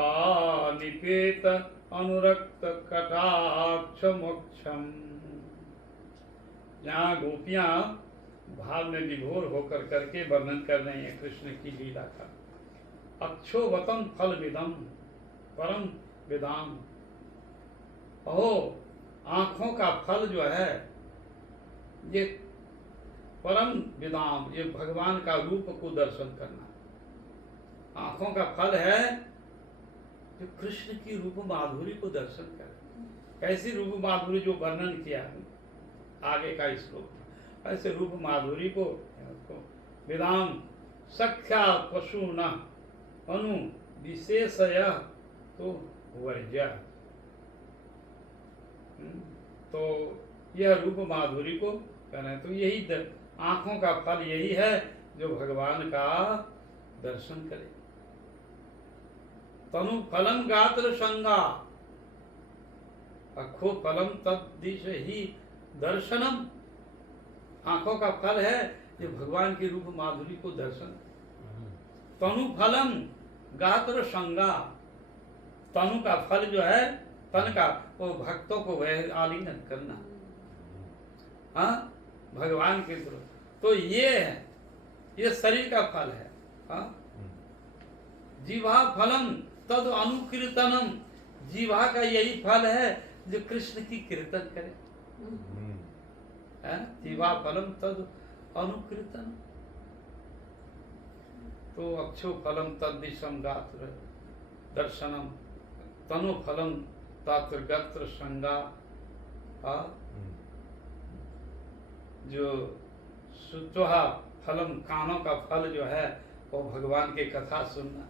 निपेत अनुरक्त कटाक्ष मोक्षम। यहाँ गोपियां भाव में विभोर होकर करके वर्णन कर रही हैं कृष्ण की लीला का। अक्षोवतम फल विदम परम विदाम। अहो, आंखों का फल जो है ये परम विदाम, ये भगवान का रूप को दर्शन करना। आंखों का फल है जो कृष्ण की रूप माधुरी को दर्शन करे। ऐसी रूप माधुरी जो वर्णन किया है आगे का श्लोक में, ऐसे रूप माधुरी को विदाम सख्या पशु न अनु विशेषय तो वर्ज्य। तो यह रूप माधुरी को कहना, तो यही आंखों का फल यही है जो भगवान का दर्शन करे। तनु फलम गात्र संगा अखो फलम तद्दिश ही दर्शनम। आंखों का फल है जो भगवान की रूप माधुरी को दर्शन। तनु फलम गात्र संगा, तनु का फल जो है तन का, वो भक्तों को वह आलिंगन करना, हाँ, भगवान के गुरु। तो ये है, ये शरीर का फल है। हाँ, जीवा फलम तद अनुकीर्तनम, जीवा का यही फल है जो कृष्ण की कीर्तन करे। जीवा फलम तद अनुकीर्तन। तो अक्षो फलम तद्दिशम गात्र दर्शनम, तनु फलम तात्र गात्र संगा। जो सुत्वा फलम, कानों का फल जो है वो भगवान की कथा सुनना।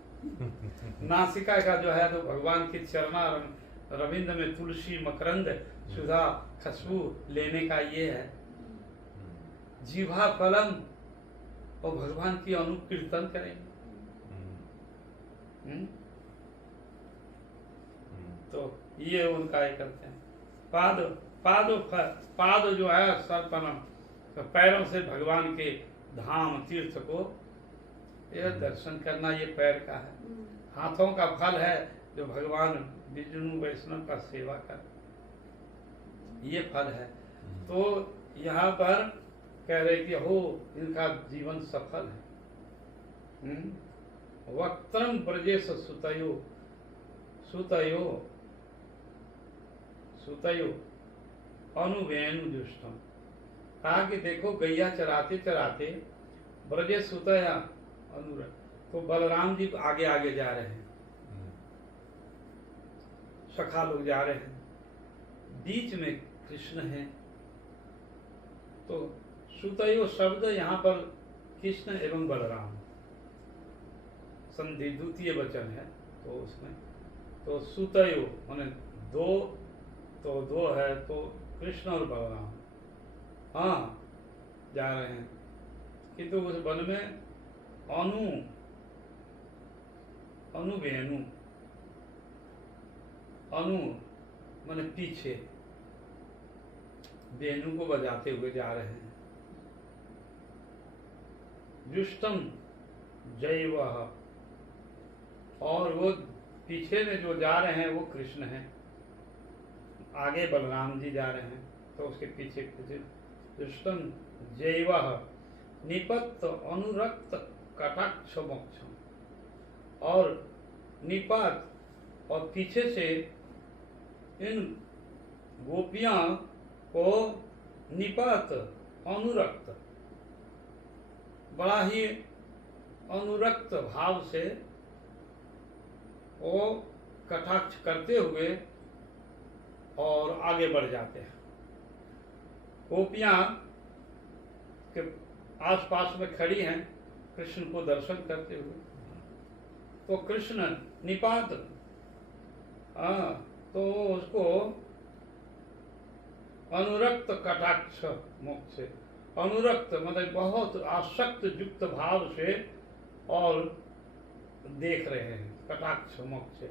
नासिका का जो है तो भगवान की चरणा रविंद्र में तुलसी मकरंद सुधा खुशबू लेने का ये है। जीवा फलम, और भगवान की अनुकीर्तन करेंगे। तो ये उनका ये करते हैं। पाद पाद जो है सर्पणम, तो पैरों से भगवान के धाम तीर्थ को यह दर्शन करना, ये पैर का है। हाथों का फल है जो भगवान विष्णु वैष्णव का सेवा कर, ये फल है। तो यहाँ पर कह रहे कि हो इनका जीवन सफल है। वक्त्रम ब्रजेश सुतयो सुतयो सुतयो अनुवेणु दुष्टम। कहा कि देखो गैया चराते चराते ब्रजे सुतया अनुर, तो बलराम जी आगे आगे जा रहे हैं, सखा लोग जा रहे हैं, बीच में कृष्ण है। तो सुतयो शब्द यहाँ पर कृष्ण एवं बलराम संधि द्वितीय वचन है, तो उसमें तो सुतयो माने दो, तो दो है, तो कृष्ण और बलराम हाँ जा रहे हैं। किंतु उस वन में अनु वेणु, अनु माने पीछे, वेणु को बजाते हुए जा रहे हैं। जुष्टम जैव, और वो पीछे में जो जा रहे हैं वो कृष्ण हैं, आगे बलराम जी जा रहे हैं, तो उसके पीछे पीछे दुष्टम जैव निपत्त अनुरक्त कटाक्ष मोक्षम, और निपात और पीछे से इन गोपियां को निपात अनुरक्त, बड़ा ही अनुरक्त भाव से वो कटाक्ष करते हुए और आगे बढ़ जाते हैं। गोपियां के आसपास में खड़ी हैं कृष्ण को दर्शन करते हुए, तो कृष्ण निपात, तो उसको अनुरक्त कटाक्ष मोक्ष से, अनुरक्त मतलब बहुत आसक्त युक्त भाव से और देख रहे हैं, कटाक्ष मोक्ष से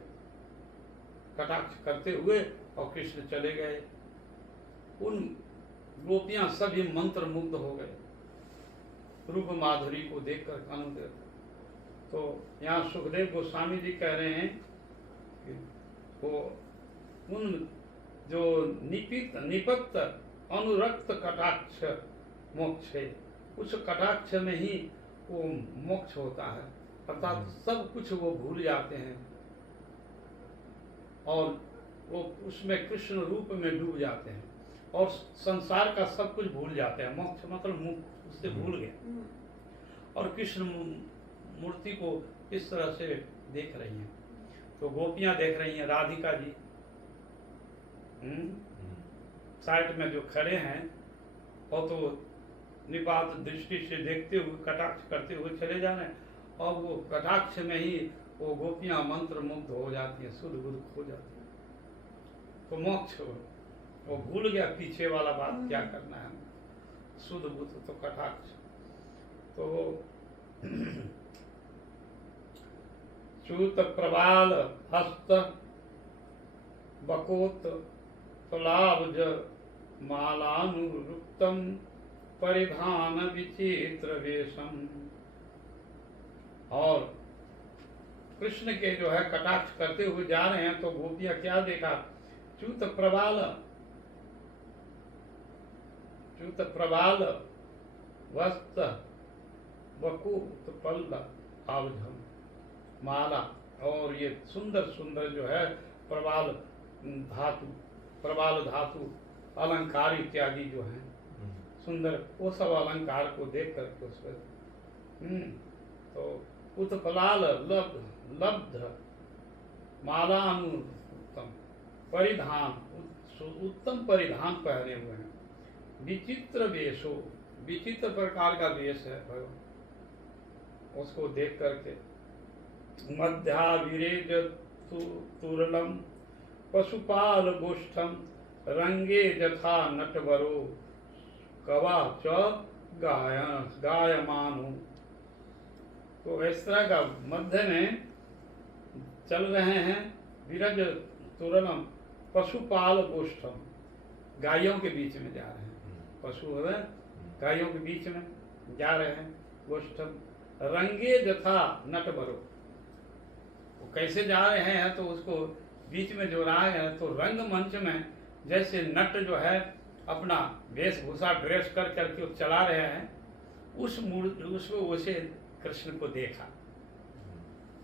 कटाक्ष करते हुए, और कृष्ण चले गए। उन गोपियां सभी मंत्र मुग्ध हो गए रूप माधुरी को देखकर आनंद। तो यहाँ सुखदेव गोस्वामी जी कह रहे हैं कि वो उन जो निपक्त अनुरक्त कटाक्ष मोक्ष है, उस कटाक्ष में ही वो मोक्ष होता है, अर्थात सब कुछ वो भूल जाते हैं और वो उसमें कृष्ण रूप में डूब जाते हैं और संसार का सब कुछ भूल जाते हैं। मोक्ष मतलब मुक्त, उससे भूल गए और कृष्ण मूर्ति को इस तरह से देख रही हैं। तो गोपियां देख रही हैं, राधिका जी साइड में जो खड़े हैं और तो निपात दृष्टि से देखते हुए कटाक्ष करते हुए चले जा रहे हैं और वो कटाक्ष में ही वो गोपियां मंत्र मुग्ध हो जाती हैं, शुद्ध बुद्ध खो जाती हैं। तो मोक्ष वो भूल गया पीछे वाला बात क्या करना है, शुद्ध बुद्ध तो कटाक्ष। तो चूत प्रबाल हस्त बकोत तुलाब्ज मालानुरुक्तम परिधान विचित्र वेशम। और कृष्ण के जो है कटाक्ष करते हुए जा रहे हैं तो गोपियां क्या देखा, चूत प्रबाल वस्त बकूत पल्ल आवझम माला, और ये सुंदर सुंदर जो है प्रबाल धातु अलंकार इत्यादि जो हैं सुंदर, वो सब अलंकार को देख करके उस पर तो उत्पलाल लब्ध मालानुत्तम परिधान, उत्तम परिधान पहने हुए हैं, विचित्र वेशो, विचित्र प्रकार का वेश है भगवान, उसको देख करके मध्याविरेज तुरलम पशुपाल गोष्ठम रंगे जथा नटवरो कवा च गायमानु। तो इस तरह का मध्य में चल रहे हैं, विरज तुरलम पशुपाल गोष्ठम, गायों के बीच में जा रहे हैं, पशु है गायों के बीच में जा रहे हैं, गोष्ठम रंगे जथा नटवरो, वो कैसे जा रहे हैं तो उसको बीच में जो रहा है तो रंग मंच में जैसे नट जो है अपना वेशभूषा ड्रेस कर करके वो चला रहे हैं, उसको उसे कृष्ण को देखा।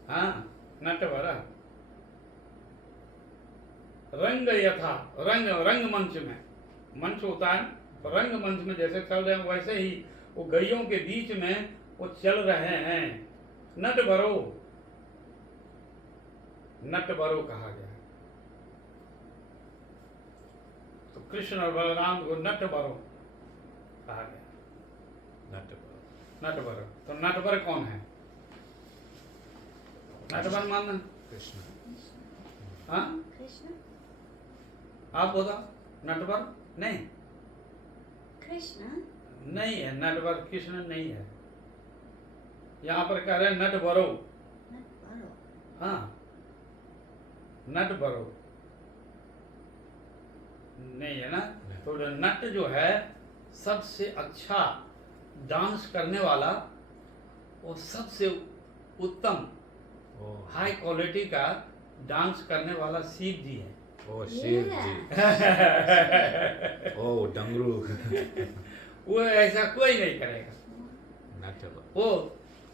हाँ, नटवर रंग यथा रंग मंच में, मंच होता है तो रंग मंच में जैसे चल रहे हैं वैसे ही वो गैयों के बीच में वो चल रहे हैं। नटवरो कहा गया है। तो कृष्ण और बलराम को नटवरो कहा गया। नटवर, तो नटवर कौन है? नटवर मान कृष्ण। हाँ, कृष्ण आप बोला नटवर नहीं, कृष्ण नहीं है नटवर, कृष्ण नहीं है। यहाँ पर कह रहे हैं नटवरो। हाँ, नटवरो नहीं है ना। तो नट जो है सबसे अच्छा डांस करने वाला, वो सबसे उत्तम हाई क्वालिटी का डांस करने वाला शिव जी है। ओ शिव जी। ओ डमरू। वो ऐसा कोई नहीं करेगा। नटवर। वो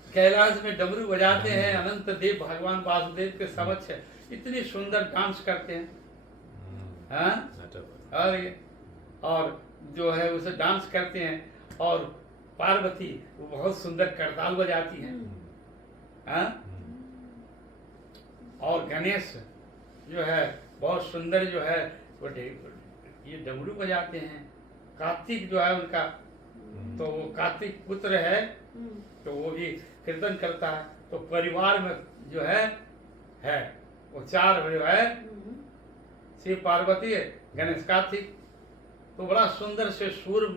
कैलाश में डमरू बजाते हैं, अनंत देव भगवान वासुदेव के समक्ष इतनी सुंदर डांस करते हैं। हाँ, और जो है उसे डांस करते हैं और पार्वती वो बहुत सुंदर करताल बजाती हैं। हाँ, और गणेश जो है बहुत सुंदर जो है वो ये डमरू बजाते हैं। कार्तिक जो है उनका, तो वो कार्तिक पुत्र है तो वो भी कीर्तन करता है। तो परिवार में जो है वो चार जो है शिव पार्वती गणेश कार्तिक, तो बड़ा सुंदर से सुर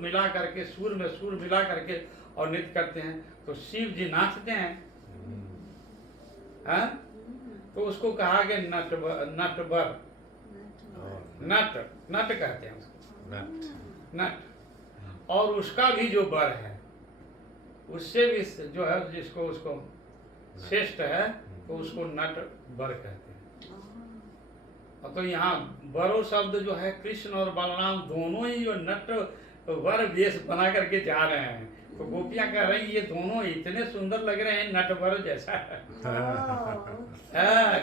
में सुर मिला करके और नृत्य करते हैं। तो शिव जी नाचते हैं। हाँ, तो उसको कहा गया नटवर। नट कहते हैं उसको, नट। और उसका भी जो वर है उससे भी जो है जिसको उसको श्रेष्ठ है तो उसको नट वर कहते हैं। तो यहाँ बरो शब्द जो है कृष्ण और बलराम दोनों ही जो नट वर वेश बना करके जा रहे हैं, तो गोपियां कह रही ये दोनों इतने सुंदर लग रहे हैं, नट वर जैसा है।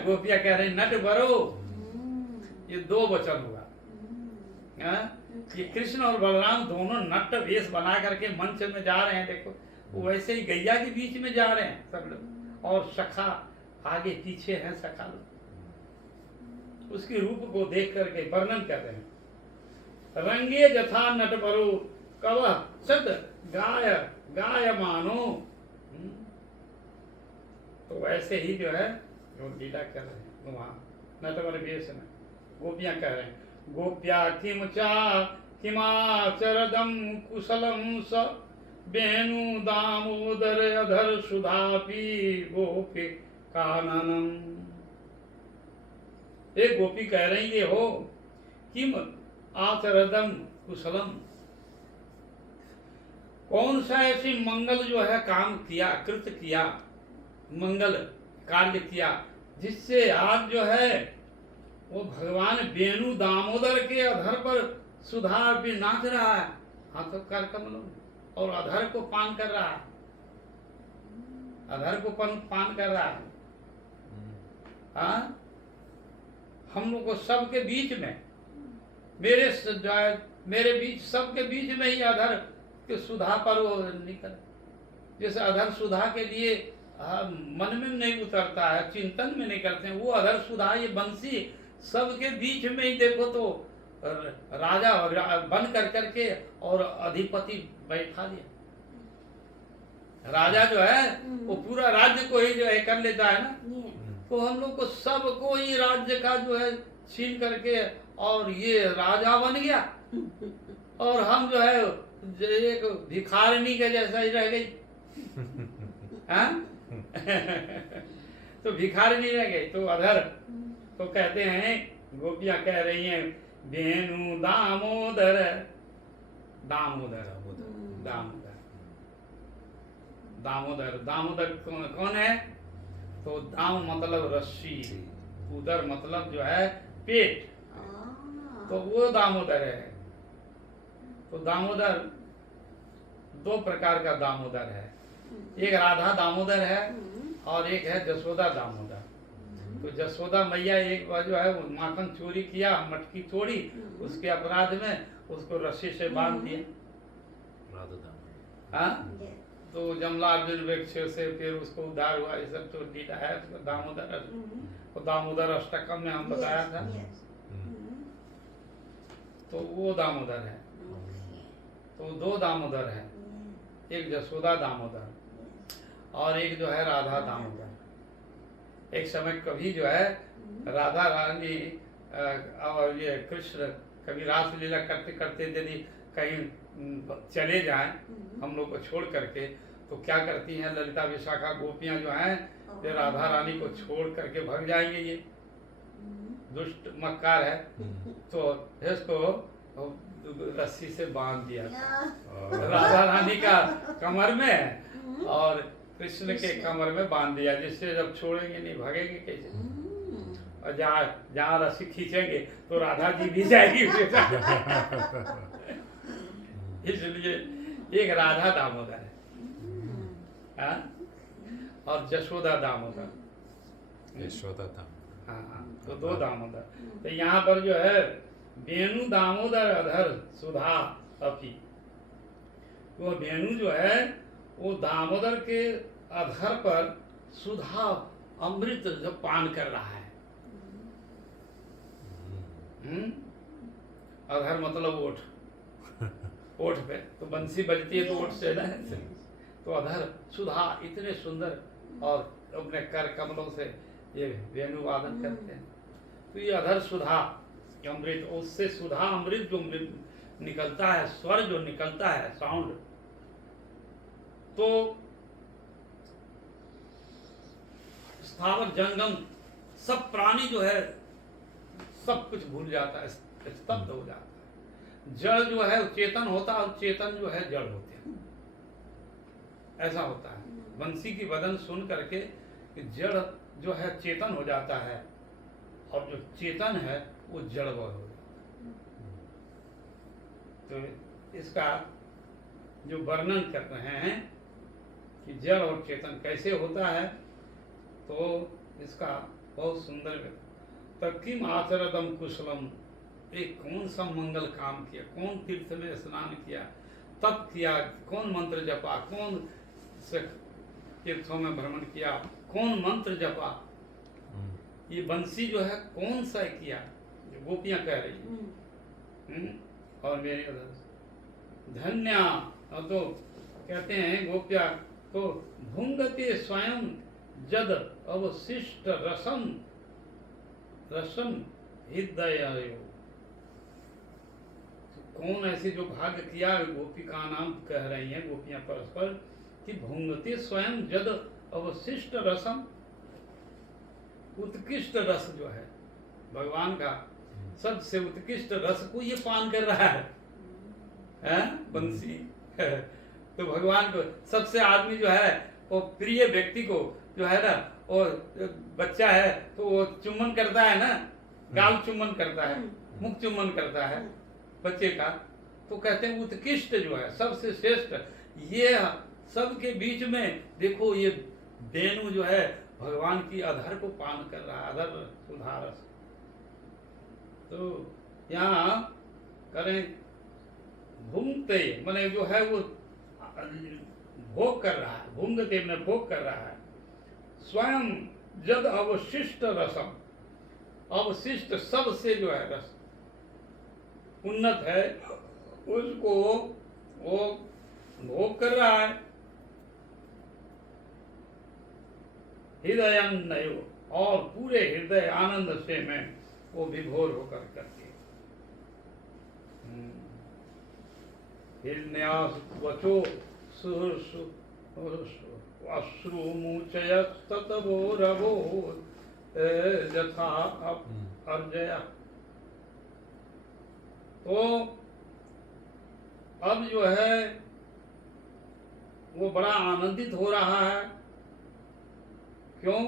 गोपियां कह रही नट वरो, ये दो वचन हुआ। ये कृष्ण और बलराम दोनों नट वेश बना करके मंच में जा रहे हैं, देखो वैसे ही गैया के बीच में जा रहे हैं सब लोग, और सखा आगे पीछे हैं सखा लोग, उसके रूप को देख करके वर्णन कर रहे हैं। रंगे जथा नटवरो कव सद गाय गाय मानो, तो वैसे ही जो है वो लीला कर रहे हैं वहाँ नटवर वेश में। गोपियां कह रहे हैं गोप्या किमचा किमाचरदम कुशलम स वेणु दामोदर अधर सुधापी गोपी काननम। एक गोपी कह रही ये हो किम आचरदम कुशलम, कौन सा ऐसी मंगल जो है काम किया, कृत किया, मंगल कार्य किया, जिससे आज जो है वो भगवान वेणु दामोदर के अधर पर सुधा भी नाच रहा है, हाथों कर कमलों और अधर को पान कर रहा है, अधर को पान कर रहा है। हाँ, हम लोग को सबके बीच में, मेरे बीच सबके बीच में ही अधर के सुधा पर वो निकल, जैसे अधर सुधा के लिए मन में नहीं उतरता है, चिंतन में नहीं करते हैं, वो अधर सुधा ये बंसी सबके बीच में ही देखो तो राजा बन कर करके और अधिपति बैठा दिया। राजा जो है वो पूरा राज्य को ही जो है कर लेता है ना, तो हम लोग को सबको ही राज्य का जो है छीन करके और ये राजा बन गया, और हम जो है एक भिखारिनी के जैसा ही रह गई। तो भिखारिनी रह गई, तो अधर तो कहते हैं गोपियां कह रही हैं वेणु दामोदर दामोदर दामोदर दामोदर दामोदर कौन है? तो दाम मतलब रस्सी, उदर मतलब जो है पेट, तो वो दामोदर है। तो दामोदर दो प्रकार का दामोदर है, एक राधा दामोदर है और एक है जसोदा दामोदर। तो जसोदा मैया एक बार जो है वो माखन चोरी किया, मटकी तोड़ी, उसके अपराध में उसको रस्सी से बांध दिया। हाँ, तो जमलार्जुन वृक्ष से फिर उसको उद्धार हुआ। ये सब तो लीला है दामोदर, तो दामोदर अष्टकम में हम बताया था। तो वो दामोदर है। तो दो दामोदर है, एक जसोदा दामोदर और एक जो है राधा दामोदर। एक समय कभी जो है राधा रानी और ये कृष्ण कभी रासलीला करते करते यदि कहीं चले जाएं हम लोग को छोड़ करके, तो क्या करती हैं ललिता विशाखा गोपियां जो हैं ये राधा रानी को छोड़ करके भाग जाएंगे। ये दुष्ट मक्कार है, तो इसको रस्सी से बांध दिया राधा रानी का कमर में और कृष्ण के कमर में बांध दिया, जिससे जब छोड़ेंगे नहीं भागेंगे कैसे। और जहाँ रस्सी खींचेंगे तो राधा जी भी जाएगी। इसलिए एक राधा दामोदर है, हाँ? और जशोदा दामोदर। यशोदा दामोदर, हाँ, तो दो दामोदर। तो यहाँ पर जो है वेणु दामोदर अधर सुधा अपी, वो वेणु जो है वो दामोदर के अधर पर सुधा अमृत जो पान कर रहा है। अधर मतलब ओठ, ओठ पे तो बंसी बजती है तो ओठ से ना, तो अधर सुधा इतने सुंदर और अपने कर कमलों से ये वेणु वादन करते हैं। तो ये अधर सुधा अमृत, उससे सुधा अमृत जो निकलता है, स्वर जो निकलता है, साउंड, तो स्थावर जंगम सब प्राणी जो है सब कुछ भूल जाता है, स्तब्ध हो जाता है। जड़ जो है चेतन होता है और चेतन जो है जड़ होते हैं, ऐसा होता है। बंसी की बदन सुन करके जड़ जो है चेतन हो जाता है और जो चेतन है वो जड़ हो गया। तो इसका जो वर्णन कर रहे हैं कि जड़ और चेतन कैसे होता है, तो इसका बहुत सुंदर तब किम आचरतम कुशलम, एक कौन सा मंगल काम किया, कौन तीर्थ में स्नान किया, तप किया, कौन मंत्र जपा, कौन से तीर्थों में भ्रमण किया, कौन मंत्र जपा, ये बंसी जो है कौन सा किया, जो गोपियां कह रही हैं। और मेरे उधर धन्या, और तो कहते हैं गोपिया तो भुंगते स्वयं जद अवशिष्ट रसम रसम हृदय। कौन ऐसे जो भाग्य किया, गोपिका नाम कह रही हैं गोपियां परस्पर कि भुंगते स्वयं जद अवशिष्ट रसम, उत्कृष्ट रस जो है भगवान का सबसे उत्कृष्ट रस को ये पान कर रहा है बंसी। तो भगवान को सबसे आदमी जो है वो प्रिय व्यक्ति को जो है ना, और बच्चा है तो वो चुम्बन करता है ना, गाल चुम्बन करता है, मुख चुम्बन करता है बच्चे का, तो कहते हैं उत्कृष्ट जो है सबसे श्रेष्ठ, ये सबके बीच में देखो ये वेणु जो है भगवान की अधर को पान कर रहा है, अधर सुधारस। तो यहाँ करें भूंगते माने जो है वो भोग कर रहा है, भूंगते में भोग कर रहा है, स्वयं जद अवशिष्ट रसम, अवशिष्ट सबसे जो है रस उन्नत है उसको वो भोग कर रहा है। हृदय नयो, और पूरे हृदय आनंद से में वो विभोर होकर करके हिरण्यास वचो अश्रु मुचय ततवो रवो यथा अर्जया। तो अब जो है वो बड़ा आनंदित हो रहा है, क्यों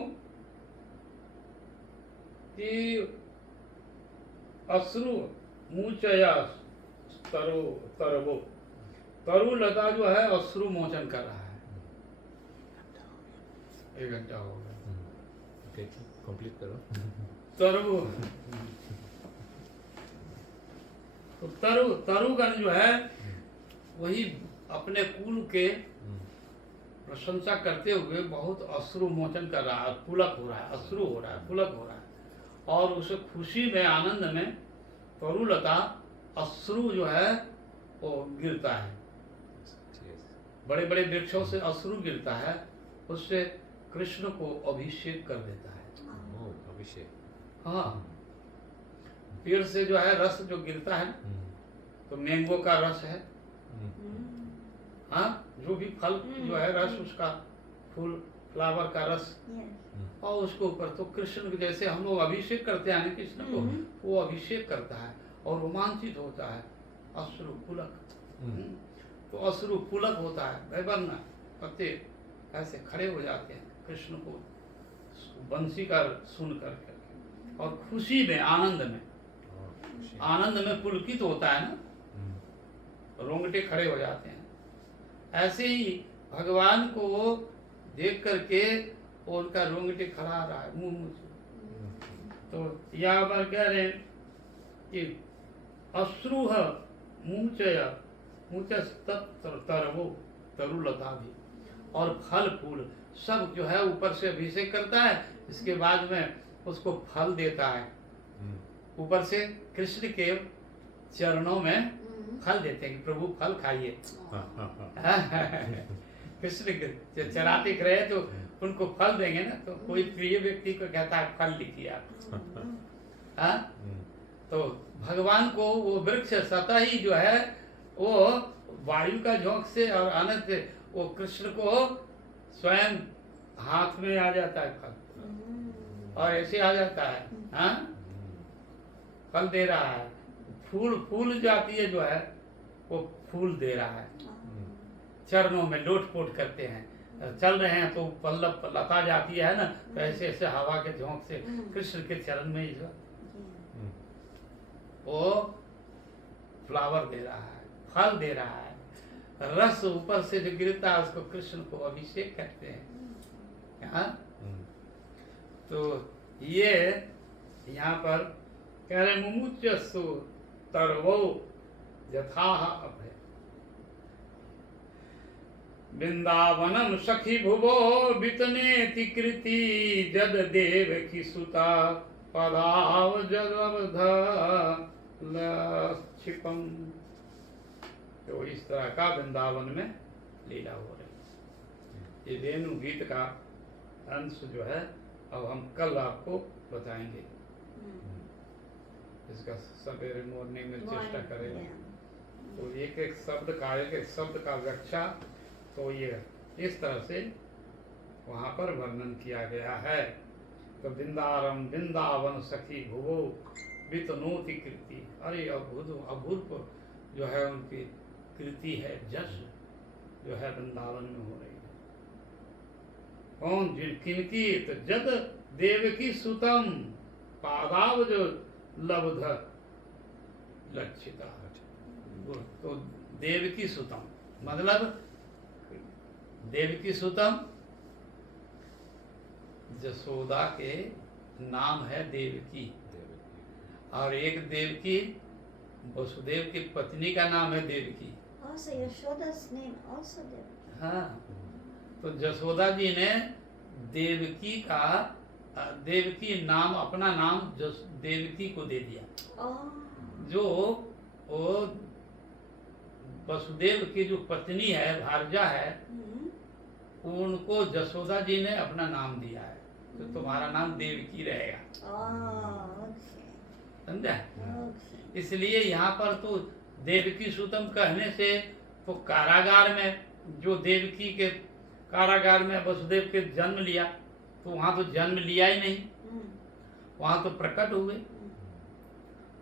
कि अश्रु मुचया तरो तरवो, तरु लता जो है अश्रु मोचन कर रहा है। 1 घंटा हो गया, कंप्लीट करो। तरु तो तरुगण जो है वही अपने कुल के प्रशंसा करते हुए बहुत अश्रु मोचन कर रहा है, पुलक हो रहा है, अश्रु हो रहा है, पुलक हो रहा है, और उसे खुशी में आनंद में तरुलता अश्रु जो है वो गिरता है, बड़े बड़े वृक्षों से अश्रु गिरता है, उससे कृष्ण को अभिषेक कर देता है। अभिषेक, हाँ, पेड़ से जो है रस जो गिरता है तो मैंगो का रस है, हाँ, जो भी फल जो है रस उसका, फूल फ्लावर का रस, और उसके ऊपर तो कृष्ण को जैसे हम लोग अभिषेक करते हैं कृष्ण को, वो अभिषेक करता है और रोमांचित होता है, अश्रु पुलक। तो अश्रु पुलक होता है, वैवर्ण पत्ते ऐसे खड़े हो जाते हैं कृष्ण को बंसी का सुन करके, और खुशी में आनंद में पुलकित होता है ना, रोंगटे खड़े हो जाते हैं। ऐसे ही भगवान को देख करके उनका रोंगटे खड़ा रहा है मुंह से। तो यहाँ पर कह रहे हैं कि अश्रुह मुचय तरवो तरुलता भी, और फल फूल सब जो है ऊपर से अभिषेक करता है, इसके बाद में उसको फल देता है, ऊपर से कृष्ण के चरणों में फल देते हैं कि प्रभु फल खाइए। कृष्ण चराते रहे तो उनको फल देंगे ना, तो कोई प्रिय व्यक्ति को कहता है फल लिखिए आप। हाँ, तो भगवान को वो वृक्ष सतह ही जो है वो वायु का झोंक से और आनंद से वो कृष्ण को स्वयं हाथ में आ जाता है फल, और ऐसे आ जाता है, हाँ, फल दे रहा है, फूल जाती है जो है वो फूल दे रहा है, चरणों में लोट पोट करते हैं, चल रहे हैं तो पल्लव लता जाती है ना, तो ऐसे ऐसे हवा के झोंक से कृष्ण के चरण में जो Yeah. वो फ्लावर दे रहा है, फल दे रहा है, रस ऊपर से जो गिरता है उसको कृष्ण को अभिषेक कहते हैं। हाँ, तो ये यहाँ पर कह रहे मुमुचस्सु तरवो यथाह अभय वृंदावनम सखी भुवो वितनेति कृति जद देव की सुता पदाव जगवध लक्षिपम। तो इस तरह का वृंदावन में लीला हो रही। ये वेणु गीत का अंश जो है अब हम कल आपको बताएंगे। इसका सवेरे मॉर्निंग में चेष्टा करेंगे। तो एक एक शब्द का व्याख्या तो ये इस तरह से वहाँ पर वर्णन किया गया है। तो वृंदावन सखी भुवो वितनोति कृति, अरे अभूत जो है उनकी कृति है, जश जो है वृंदावन में हो रही है। कौन किनकी? तो जद देवकी सुतम पादाव जो लब्ध लक्षिता। तो देवकी सुतम मतलब देवकी सुतम जसोदा के नाम है देवकी, और एक देवकी वसुदेव की पत्नी का नाम है Devaki. Also, Yashoda's name also Devaki. हाँ, तो जसोदा जी ने देवकी नाम अपना नाम देवकी को दे दिया। Oh. जो वो वसुदेव की जो पत्नी है, भार्या है, उनको जसोदा जी ने अपना नाम दिया है, तो तुम्हारा नाम देवकी रहेगा। Oh, okay. समझा? Okay. इसलिए यहाँ पर तो देवकी सुतम कहने से तो कारागार में जो देवकी के कारागार में वसुदेव के जन्म लिया, तो वहाँ तो जन्म लिया ही नहीं, वहाँ तो प्रकट हुए।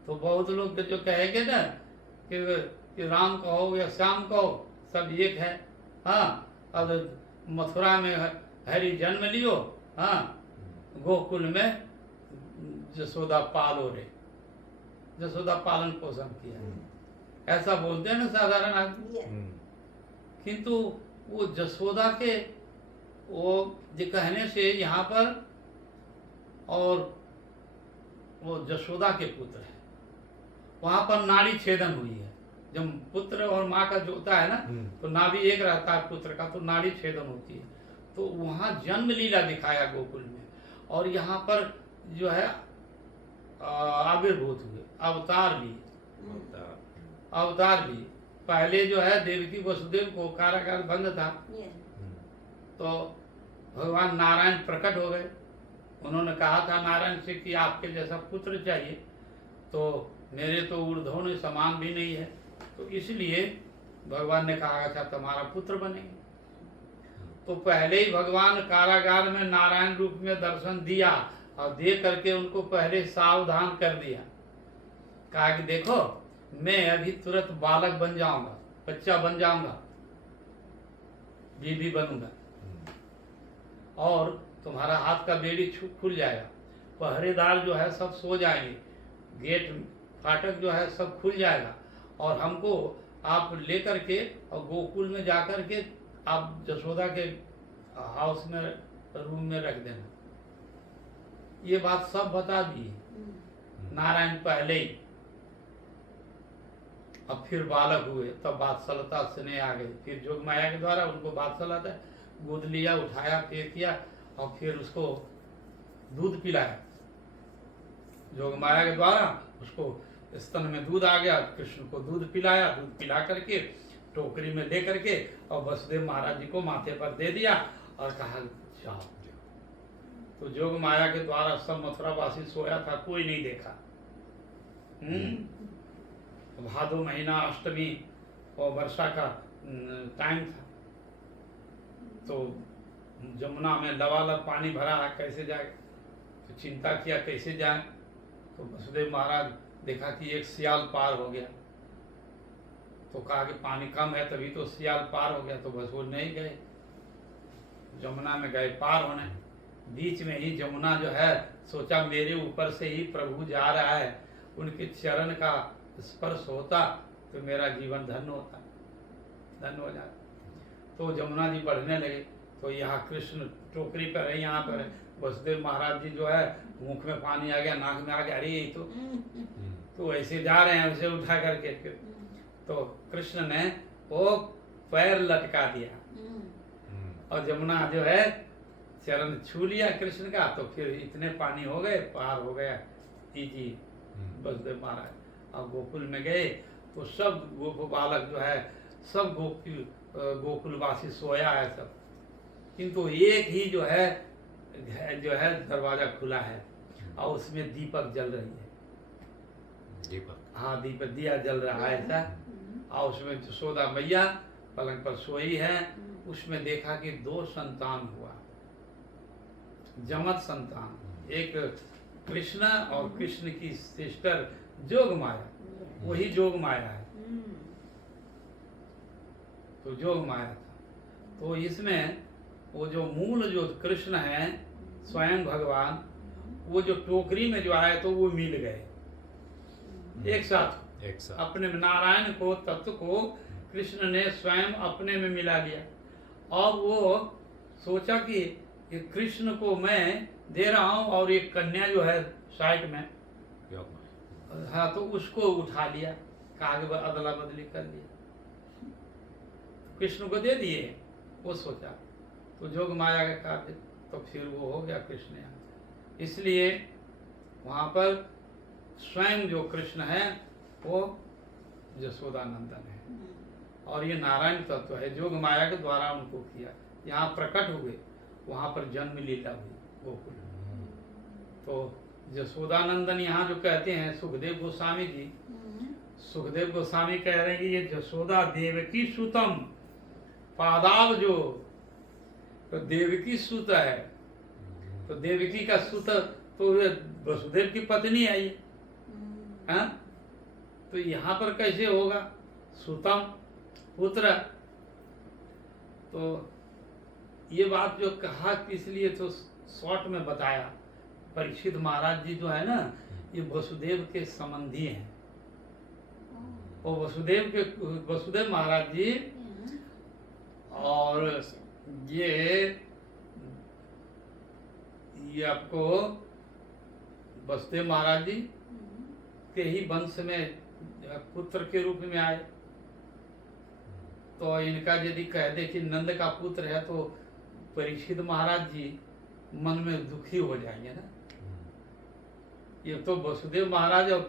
तो बहुत लोग जो कहेंगे ना कि राम कहो या श्याम कहो सब एक है। हाँ, अब मथुरा में हरि जन्म लियो, हाँ, गोकुल में जसोदा पालो रे, जसोदा पालन पोषण किया, ऐसा बोलते हैं ना साधारण आदमी। Yeah. किंतु वो जसोदा के वो जो कहने से यहाँ पर, और वो जसोदा के पुत्र है, वहाँ पर नाड़ी छेदन हुई है। जब पुत्र और माँ का जो होता है ना, तो नाभि एक रहता है पुत्र का, तो नाड़ी छेदन होती है। तो वहाँ जन्म लीला दिखाया गोकुल में, और यहाँ पर जो है आविर्भूत हुए, अवतार लिए, अवतार लिए। पहले जो है देवकी वसुदेव को कारागार बंद था, Yeah. तो भगवान नारायण प्रकट हो गए। उन्होंने कहा था नारायण से कि आपके जैसा पुत्र चाहिए, तो मेरे तो ऊर्ध्वों समान भी नहीं है, तो इसलिए भगवान ने कहा था तुम्हारा पुत्र बनेंगे। तो पहले ही भगवान कारागार में नारायण रूप में दर्शन दिया, और दे करके उनको पहले सावधान कर दिया। कहा कि देखो मैं अभी तुरंत बालक बन जाऊंगा, बच्चा बन जाऊंगा, बीबी बनूंगा, और तुम्हारा हाथ का बेड़ी खुल जाएगा, पहरेदार जो है सब सो जाएंगे, गेट फाटक जो है सब खुल जाएगा, और हमको आप लेकर के और गोकुल में जाकर के आप जसोदा के हाउस में रूम में रख देना। ये बात सब बता दी नारायण पहले ही। अब फिर बालक हुए तब बात्सलता स्नेह आ गई, फिर जोग माया के द्वारा उनको बात्सलता गोद लिया, उठाया, फेंक किया, और फिर उसको दूध पिलाया। जोग माया के द्वारा उसको स्तन में दूध आ गया, कृष्ण को दूध पिलाया, दूध पिला करके टोकरी में ले करके और वसुदेव महाराज जी को माथे पर दे दिया और कहा जाओ। तो जोग माया के द्वारा सब मथुरावासी सोया था, कोई नहीं देखा। भादो महीना अष्टमी और वर्षा का टाइम था, तो जमुना में लबालब पानी भरा है, कैसे जाए, तो चिंता किया कैसे जाए। तो वसुदेव महाराज देखा कि एक सियाल पार हो गया, तो कहा कि पानी कम है तभी तो सियाल पार हो गया, तो बस वो नहीं गए। जमुना में गए पार होने। बीच में ही जमुना जो है सोचा मेरे ऊपर से ही प्रभु जा रहा है, उनके चरण का स्पर्श होता तो मेरा जीवन धन्य होता, धन्य हो जाता। तो जमुना जी बढ़ने लगे, तो यहाँ कृष्ण टोकरी पर है, यहाँ पर है। वसुदेव महाराज जी जो है मुख में पानी आ गया, नाक में आ गया, अरे ये तो ऐसे जा रहे हैं, उसे उठा करके फिर तो कृष्ण ने वो पैर लटका दिया और जमुना जो है चरण छू लिया कृष्ण का, तो फिर इतने पानी हो गए, पार हो गया इजी वसुदेव महाराज। अब गोकुल में गए तो सब गोप बालक जो है सब गोकुलवासी सोया है सब, किंतु एक ही जो है दरवाजा खुला है और उसमें दीपक जल रही है। दीपक, हाँ दीपक, दिया जल रहा है ऐसा। और उसमें यशोदा मैया पलंग पर सोई है। उसमें देखा कि 2 संतान हुआ, जमत संतान, एक कृष्ण और कृष्ण की सिस्टर जोग माया, वही जोग माया है, तो जोग माया था। तो इसमें वो जो मूल जो कृष्ण है स्वयं भगवान, वो जो टोकरी में जो आए तो वो मिल गए एक साथ अपने में। नारायण को तत्व को कृष्ण ने स्वयं अपने में मिला लिया और वो सोचा कि ये कृष्ण को मैं दे रहा हूँ और एक कन्या जो है साइड में, हाँ तो उसको उठा लिया, कागज अदला बदली कर लिया, कृष्ण को दे दिए। वो सोचा तो जोग माया का कार्य, तो फिर वो हो गया कृष्ण यहाँ। इसलिए वहाँ पर स्वयं जो कृष्ण है वो यशोदानंदन है और ये नारायण तत्व है, जोग माया के द्वारा उनको किया, यहाँ प्रकट हुए, वहाँ पर जन्म लीला हुई गोकुल। तो यशोदानंदन यहाँ जो कहते हैं सुखदेव गोस्वामी जी, सुखदेव गोस्वामी कह रहे हैं कि ये यशोदा देवकी सुतम पादाब जो, तो देवकी सुत है, तो देवकी का सुत तो वसुदेव की पत्नी है ये, हाँ? तो यहाँ पर कैसे होगा सुतम पुत्र? तो ये बात जो कहा इसलिए तो शॉर्ट में बताया। परीक्षित महाराज जी जो है ना, ये वसुदेव के संबंधी हैं। और वसुदेव महाराज जी और ये आपको वसुदेव महाराज जी के ही वंश में पुत्र के रूप में आए। तो इनका यदि कह दे कि नंद का पुत्र है तो परीक्षित महाराज जी मन में दुखी हो जाएंगे ना। ये तो वसुदेव महाराज और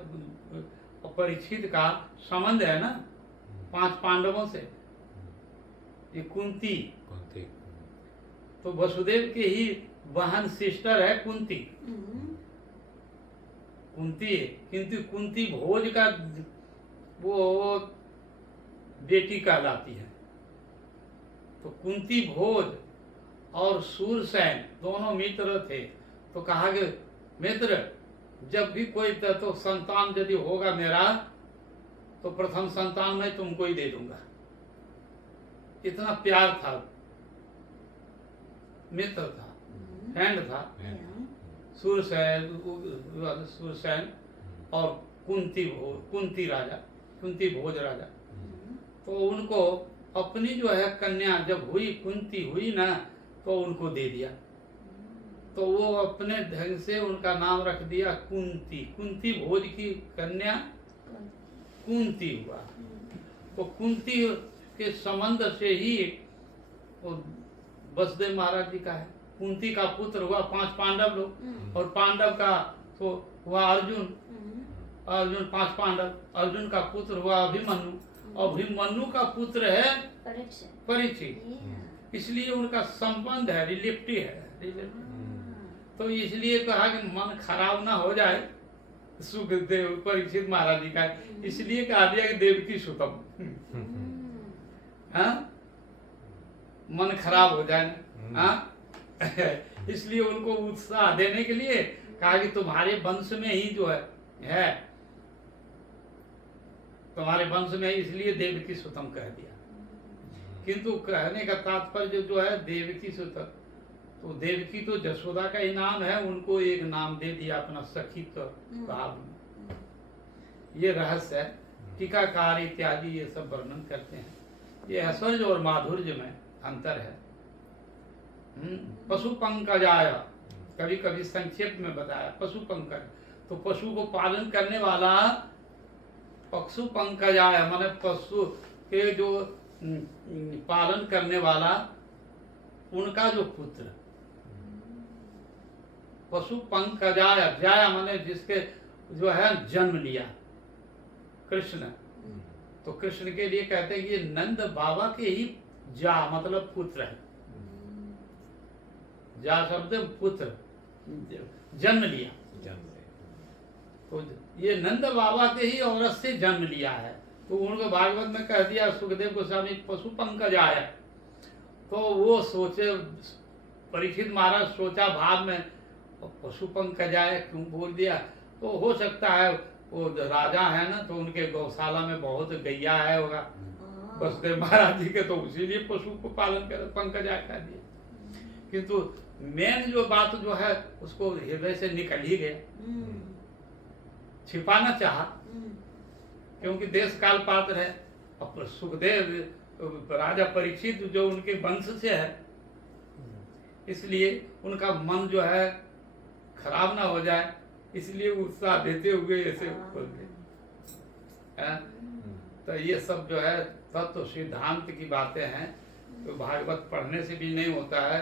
परीक्षित का संबंध है ना 5 पांडवों से। ये कुंती, तो वसुदेव के ही बहन सिस्टर है कुंती, किंतु कुंती भोज का वो बेटी कहलाती है। तो कुंती भोज और सूरसेन दोनों मित्र थे। तो कहा कि मित्र जब भी कोई तो संतान यदि होगा मेरा तो प्रथम संतान मैं तुमको ही दे दूंगा। इतना प्यार था, मित्र था, फ्रेंड था। सूरसेन और कुंती भोज राजा, तो उनको अपनी जो है कन्या जब हुई, कुंती हुई ना, तो उनको दे दिया। तो वो अपने ढंग से उनका नाम रख दिया कुंती। कुंती भोज की कन्या कुंती हुआ। तो कुंती के संबंध से ही वसुदेव महाराज जी का है। कुंती का पुत्र हुआ 5 पांडव लोग, और पांडव का तो हुआ अर्जुन। 5 पांडव, अर्जुन का पुत्र हुआ अभिमन्यु, और अभिमन्यु का पुत्र है परीक्षित। इसलिए उनका संबंध है, रिलेटिव है। तो इसलिए कहा कि मन खराब ना हो जाए सुखदेव परीक्षित महाराज जी का, इसलिए कहा दिया कि देवकी सुतम। हाँ, मन खराब हो जाए ना, हाँ? इसलिए उनको उत्साह देने के लिए कहा कि तुम्हारे वंश में ही जो है तुम्हारे वंश में, इसलिए देवकी सुतम कह दिया। किंतु कहने का तात्पर्य जो है देवकी सुतम तो देवकी तो जशोदा का ही नाम है, उनको एक नाम दे दिया अपना सखित्व भाव में। ये रहस्य है, टीकाकार इत्यादि ये सब वर्णन करते हैं। ये ऐश्वर्य और माधुर्य में अंतर है। पशु पंकजाय, कभी कभी संक्षेप में बताया पशु पंकज, तो पशु को पालन करने वाला पशु पंकजाय माने पशु के जो पालन करने वाला उनका जो पुत्र, पशु पंकजाय, जाया माने जिसके जो है जन्म लिया कृष्ण, तो कृष्ण के लिए कहते हैं कि ये नंद बाबा के ही जा मतलब पुत्र है। जा शब्द पुत्र, जन्म लिया, तो ये नंद बाबा के ही औरत से जन्म लिया है। तो उनको भागवत में कह दिया सुखदेव गोस्वामी पशु पंकज आया, तो वो सोचे, परीक्षित महाराज सोचा भाव में पशु पंकज आया क्यों बोल दिया। तो हो सकता है वो राजा है ना, तो उनके गौशाला में बहुत गैया है होगा वसुदेव महाराज जी के, तो इसीलिए पशु को पालन कर पंकज आया कह दिया। किंतु मेन जो बात जो है उसको हृदय से निकल ही गया, छिपाना चाहा, क्योंकि देश काल पात्र है। और सुखदेव राजा परीक्षित जो उनके वंश से है, इसलिए उनका मन जो है खराब ना हो जाए, इसलिए उत्साह देते हुए ऐसे बोलते। तो ये सब जो है तत्व सिद्धांत की बातें हैं, तो भागवत पढ़ने से भी नहीं होता है।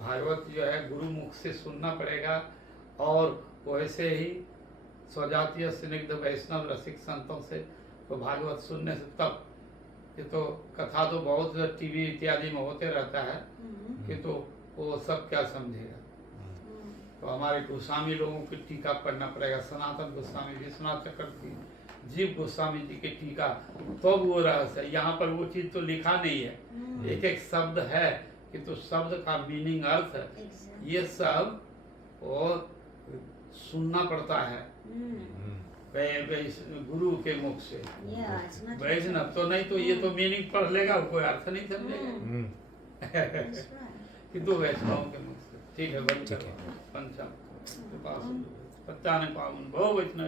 भागवत जो है गुरु मुख से सुनना पड़ेगा, और वैसे ही स्वजातीय स्निग्ध वैष्णव रसिक संतों से, तो भागवत सुनने से तब, ये तो कथा तो बहुत टीवी इत्यादि में होते रहता है, किंतु वो सब क्या समझेगा। तो हमारे गोस्वामी लोगों की टीका पढ़ना पड़ेगा, सनातन गोस्वामी, विश्वनाथ चक्रवर्ती, जीव गोस्वामी जी के टीका, तो वो रहस्य है। यहाँ पर वो चीज तो लिखा नहीं है, एक एक शब्द है, किंतु शब्द का मीनिंग, अर्थ, ये सब और सुनना पड़ता है गुरु के मुख से। वैष्णव तो नहीं, तो ये तो मीनिंग पढ़ लेगा, कोई अर्थ नहीं समझेगा। किंतु वैष्णव के मुख से ठीक है। पंचम 55 पावन भव वैष्णव।